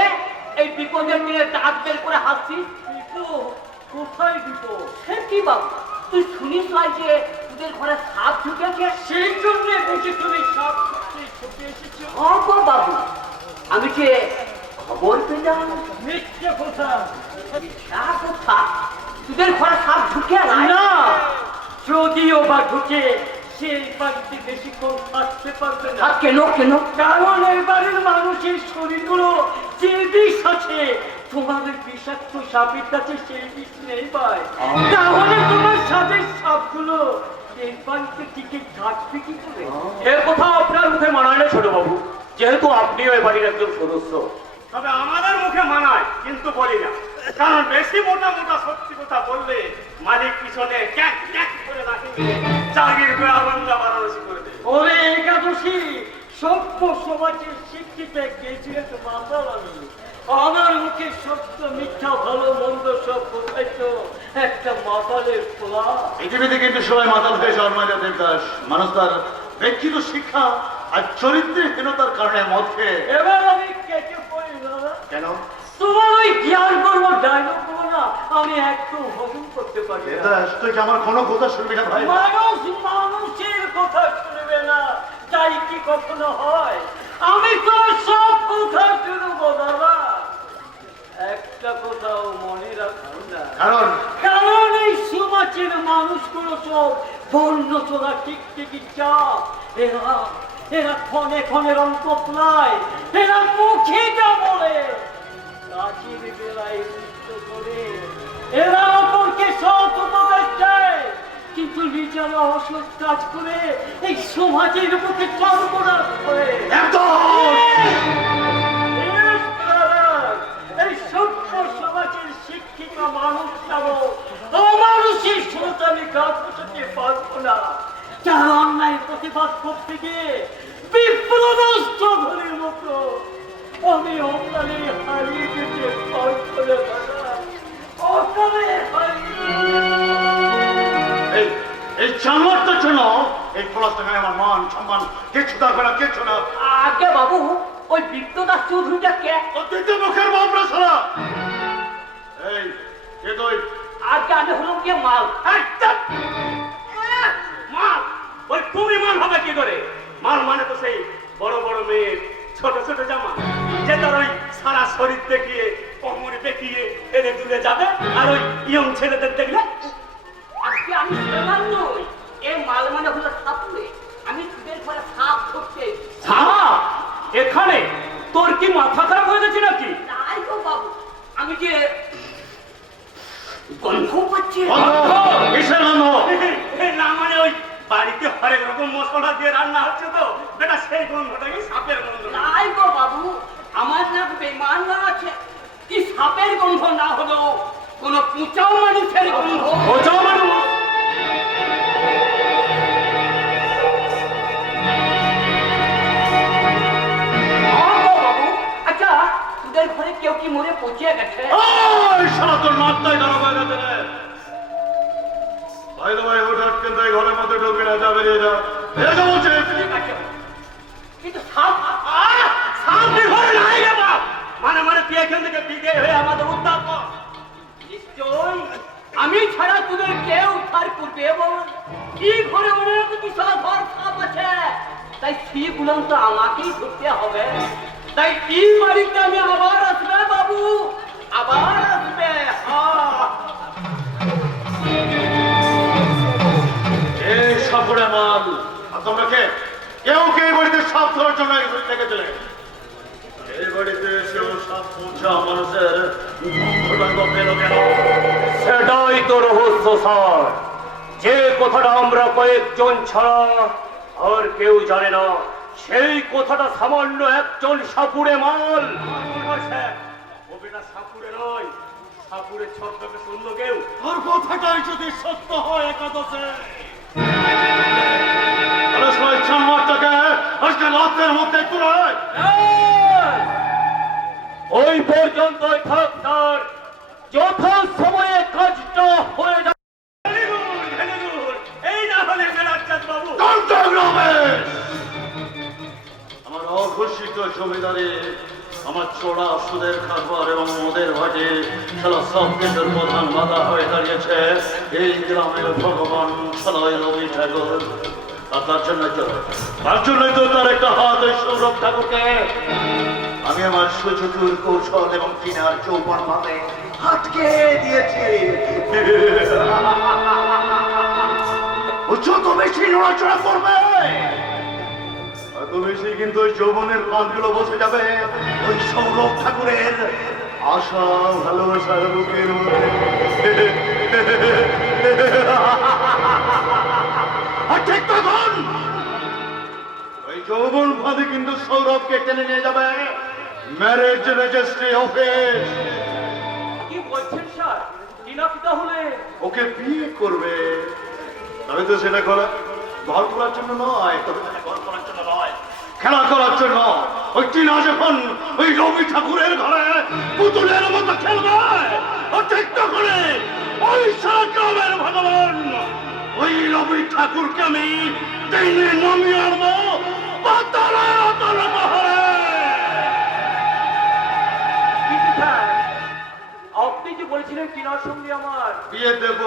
এই বিপদের দিনে দাঁত বের করে হাসছিস? বিপদ? কোথায় বিপদ? সে কি বাবু, তুই শুনিস লাই যে তোদের ঘরে সাপ ঢুকেছে? সেই জন্য বুঝি তুমি সব ছুটে এসেছো? গো বাবু, আমি যে খবর পেলাম মিথ্যে কথা। যা কথা, তোদের ঘরে সাপ ঢুকে নাই? না, যদিও বা ঢুকে সেই বাড়িতে বেশিক্ষণ থাকতে পারবে না। আর কেন কেন? কারণ এই বাড়ির মানুষের শরীরগুলো যে বিষ আছে, তোমাদের বিষাক্ত সাপের কাছে সেই বিষ নেই পায়। তাহলে তোমার সাথে সাপগুলো এই বাড়িতে টিকে থাকবে কি করে? এর কথা আপনার মুখে মানায় না ছোট বাবু, যেহেতু আপনিও এই বাড়ির একজন সদস্য। তবে আমাদের মুখে মানায়, কিন্তু বলি না, কারণ বেশি মোটা মোটা সত্যি কথা বললে মালিক পিছনে ক্যাক ক্যাক করে রাখে, চাকরির করে আনন্দা বাড়ানো করে দেয়। ওরে একাদশী, সভ্য সমাজের শিক্ষিত গেছিলেন মাথা আমি। আমার মুখে সত্য মিথ্যা ভালো মন্দ সব কোথায় তো একটা মাতালের ফোলা। পৃথিবীতে কিন্তু সবাই মাতাল হয়ে জন্মায় না দেবদাস। মানুষ তার ব্যক্তিগত শিক্ষা আর চরিত্রহীনতার কারণে মদ খেয়ে। এবার আমি কেটে পড়ি দাদা। কেন? তোমার ওই জ্ঞান করবো ডায়লগ করবো না, আমি একদম হজম করতে পারি না। দেবদাস, তুই কি আমার কোনো কথা শুনবি না ভাই? মানুষ মানুষের কথা শুনবে না, তাই কি কখনো হয়? আমি তো সব কথা শুনবো দাদা, একটা কথাও মনে রাখবো না। কারণ কারণ এই সমাজের মানুষগুলো সব বর্ণ চোরা টিকটিকি চাপ। এরা ক্ষণে ক্ষণে রং বদলায়, এরা মুখে যা বলে কাজের বেলায় নৃত্য করে। এরা অপরকে সৎ উপদেশ দেয়, কিন্তু নিজেরা অসৎ কাজ করে এই সমাজের বুকে সর্বনাশ করে। এই সভ্য সমাজের শিক্ষিত মানুষ যাবো অমানুষের সোচ আমি গা পোষাতে পারবো না। যার অন্যায় প্রতিবাদ করতে গিয়ে বিপ্রদস্ত ধরের মতো আমি অকালে হারিয়ে যেতে পারবো না দাদা, অকালে হারিয়ে। এই চামড়ার জন্য এই পলাশটাকে আমার মান সম্মান কিচ্ছু থাকবে না, কিচ্ছু না। আগে বাবু, ওই বিপ্রদাস চৌধুরীটা কে? অতীতে মুখের বাবরা ছাড়া। এই কে তুই? আজকে আমি হলাম গিয়ে মাল। মাল? ওই তুমি মাল হবে কি করে? মাল মানে তো সেই বড় বড় মেয়ের ছোট ছোট জামা, যে তার ওই সারা শরীর দেখিয়ে কোমর দেখিয়ে এনে দূরে যাবে, আর ওই ইয়ং ছেলেদের দেখলে আজকে আমি সেমান নই, এ মাল মানে হলো সাপুরে। আমি তোদের ঘরে সাপ ধরতে। সাপ? এখানে? তোর কি মাথা খারাপ হয়ে গেছে নাকি? তাই গো বাবু, আমি যে গন্ধ পাচ্ছি। কিসের গন্ধ? না মানে ওই বাড়িতে হরেক রকম মশলা দিয়ে রান্না হচ্ছে তো বেটা, সেই গন্ধটাকে সাপের গন্ধ। তাই গো বাবু, আমার না বেমান না আছে কি সাপের গন্ধ না হলো কোন পুঁচাও মানুষের গন্ধ। বোঝাও মানুষ। বাবু, আচ্ছা তোদের ঘরে কেউ কি মরে পচিয়ে গেছে? ওই শালা তোর মাথায় খারাপ হয়ে গেছে রে। ভাই তো ভাই হুটহাট কিন্তু এই ঘরের মধ্যে ঢুকবি না, যা বেরিয়ে যা, বেরিয়ে যা বলছে। ঠিক আছে, কিন্তু সাপ সামনে ঘরে নাই রে বাপ। মানে তুই এখান থেকে বিদে হয়ে আমাদের উদ্ধার কর। নিশ্চয় আমি ছাড়া তোদের কেউ উদ্ধার করবে। বল কি ঘরে মনে রাখো বিশাল ঘর সাপ আছে, তাই সেগুলো তো আমাকেই ধরতে হবে। তাই এই বাড়িতে আমি আবার আসবে বাবু, আবার আসবে। এই সাপুরে মাল। আর তোমরা কে? কেউ কে এই বাড়িতে সাপ ধরার জন্য লেগেছিলে? এই বাড়িতে এসেও সাপ পৌঁছা মানুষের পেল কেন? সেটাই তো রহস্য স্যার। যে কথাটা আমরা কয়েকজন ছাড়া আর কেউ জানে না, সেই কথাটা সামান্য একজন সাপুড়ে মাল এটা সাপুরে নয়, সাপুরের ছত্রকে শূন্য কেউ। আর কথাটাই যদি সত্য হয় একাদশে, তাহলে সবাই জানোয়ারটাকে আজকে রাতের মধ্যে পুরায় ওই পর্যন্ত থাকতার যথা সময়ে কাজটা হয়ে যাবে। এই না হলে বেলাচ্চাঁদ বাবু। আমার অঘোষিত জমিদারে আমার চোরা সুদের খাবার এবং মদের ভাটে খেলা সব কেন্দ্রের প্রধান বাধা হয়ে দাঁড়িয়েছে এই গ্রামের ভগবান সলয় রবি ঠাকুর। আর তার জন্যই তো তার একটা হাত ওই সৌরভ ঠাকুরকে আমি আমার সুচতুর কৌশল এবং কিনার চৌপান ভাবে আটকে দিয়েছি। ও যত বেশি নড়াচড়া করবে তত বেশি কিন্তু ওই যৌবনের বাঁধগুলো বসে যাবে ওই সৌরভ ঠাকুরের আশা ভালোবাসার বুকের মধ্যে। আর ঠিক তখন ওই যৌবন ফাঁদে কিন্তু সৌরভকে টেনে নিয়ে যাবে ম্যারেজ রেজিস্ট্রি অফিস। কি বলছেন স্যার? টিনা পিতা হলে ওকে বিয়ে করবে, তবে তো সেটা করা ঘর করার জন্য নয়, তবে সেটা ঘর করার জন্য নয়, খেলা করার জন্য। ওই টিনা যখন ওই রবি ঠাকুরের ঘরে পুতুলের মতো খেলবে, ও ঠিক তখনই ওই সারা গ্রামের ভগবান ওই রবি ঠাকুরকে আমি টেনে নামিয়ে আনবো পাতালে পাতালে পাহাড়ে। কিন্তু স্যার, আপনি যে বলেছিলেন টিনার সঙ্গে আমার বিয়ে দেব,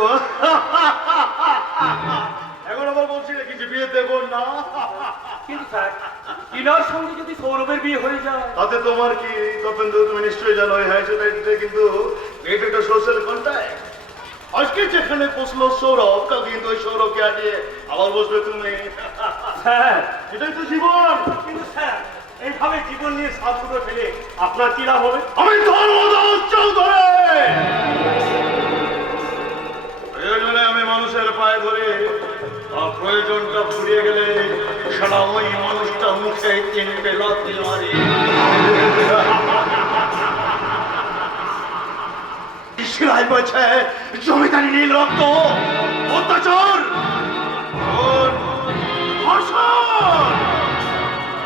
এখন আবার বলছি কিছু বিয়ে দেব না। কিন্তু স্যার, টিনার সঙ্গে যদি সৌরভের বিয়ে হয়ে যায় তাতে তোমার কি তপেন্দ্র? তুমি নিশ্চয়ই জানো এই হাই সোসাইটিতে কিন্তু এটা একটা সোশ্যাল কন্ট্যাক্ট। আজকে যেখানে বসলো সৌরভ, কালকে কিন্তু ওই সৌরভকে হাঁটিয়ে আবার বসবে তুমি। স্যার, এটাই তো জীবন। কিন্তু স্যার, এইভাবে জীবন নিয়ে সাবুটো ফেলে আপনার কি লাভ হবে? আমি ধর্মদাস চৌধুরী, প্রয়োজনে আমি মানুষের পায়ে ধরে, আর প্রয়োজনটা ফুরিয়ে গেলে সারা ওই মানুষটা মুখে তিনটে লাথি মারি। শিলায় বইছে জমিদারি নীল রক্ত, অত্যাচার, ধর্ষণ,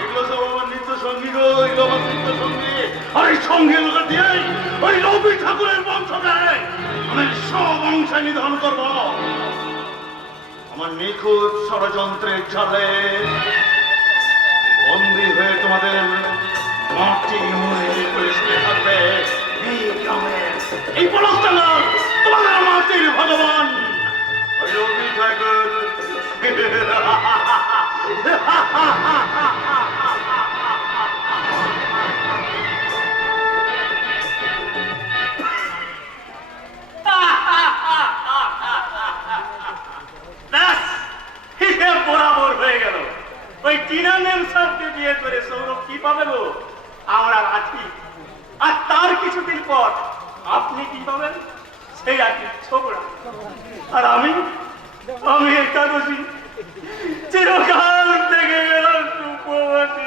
এগুলো সব আমার নিত্য সঙ্গী গো, এগুলো আমার নিত্য সঙ্গী। আর এই সঙ্গী লোকের দিয়েই ওই রবি ঠাকুরের বংশকে আমি সব অংশে নিধন করব। আমার নিখুঁত ষড়যন্ত্রের জালে বন্দী হয়ে তোমাদের মাটি মুড়ে পরিষ্কার থাকবে এই গ্রামের এই পলস্তানা তোমাদের মাটির ভগবান ওই রবি ঠাকুর। ব্যাস, হিসেব বরাবর হয়ে গেল। ওই টিনা নেম সাহেবকে বিয়ে করে সৌরভ কি পাবে গো? আমরা আছি। আর তার কিছুদিন পর আপনি কি পাবেন? সেই আর কি ছোকরা। আর আমি একাদশী চিরকাল থেকে গেলাম উপবাসী।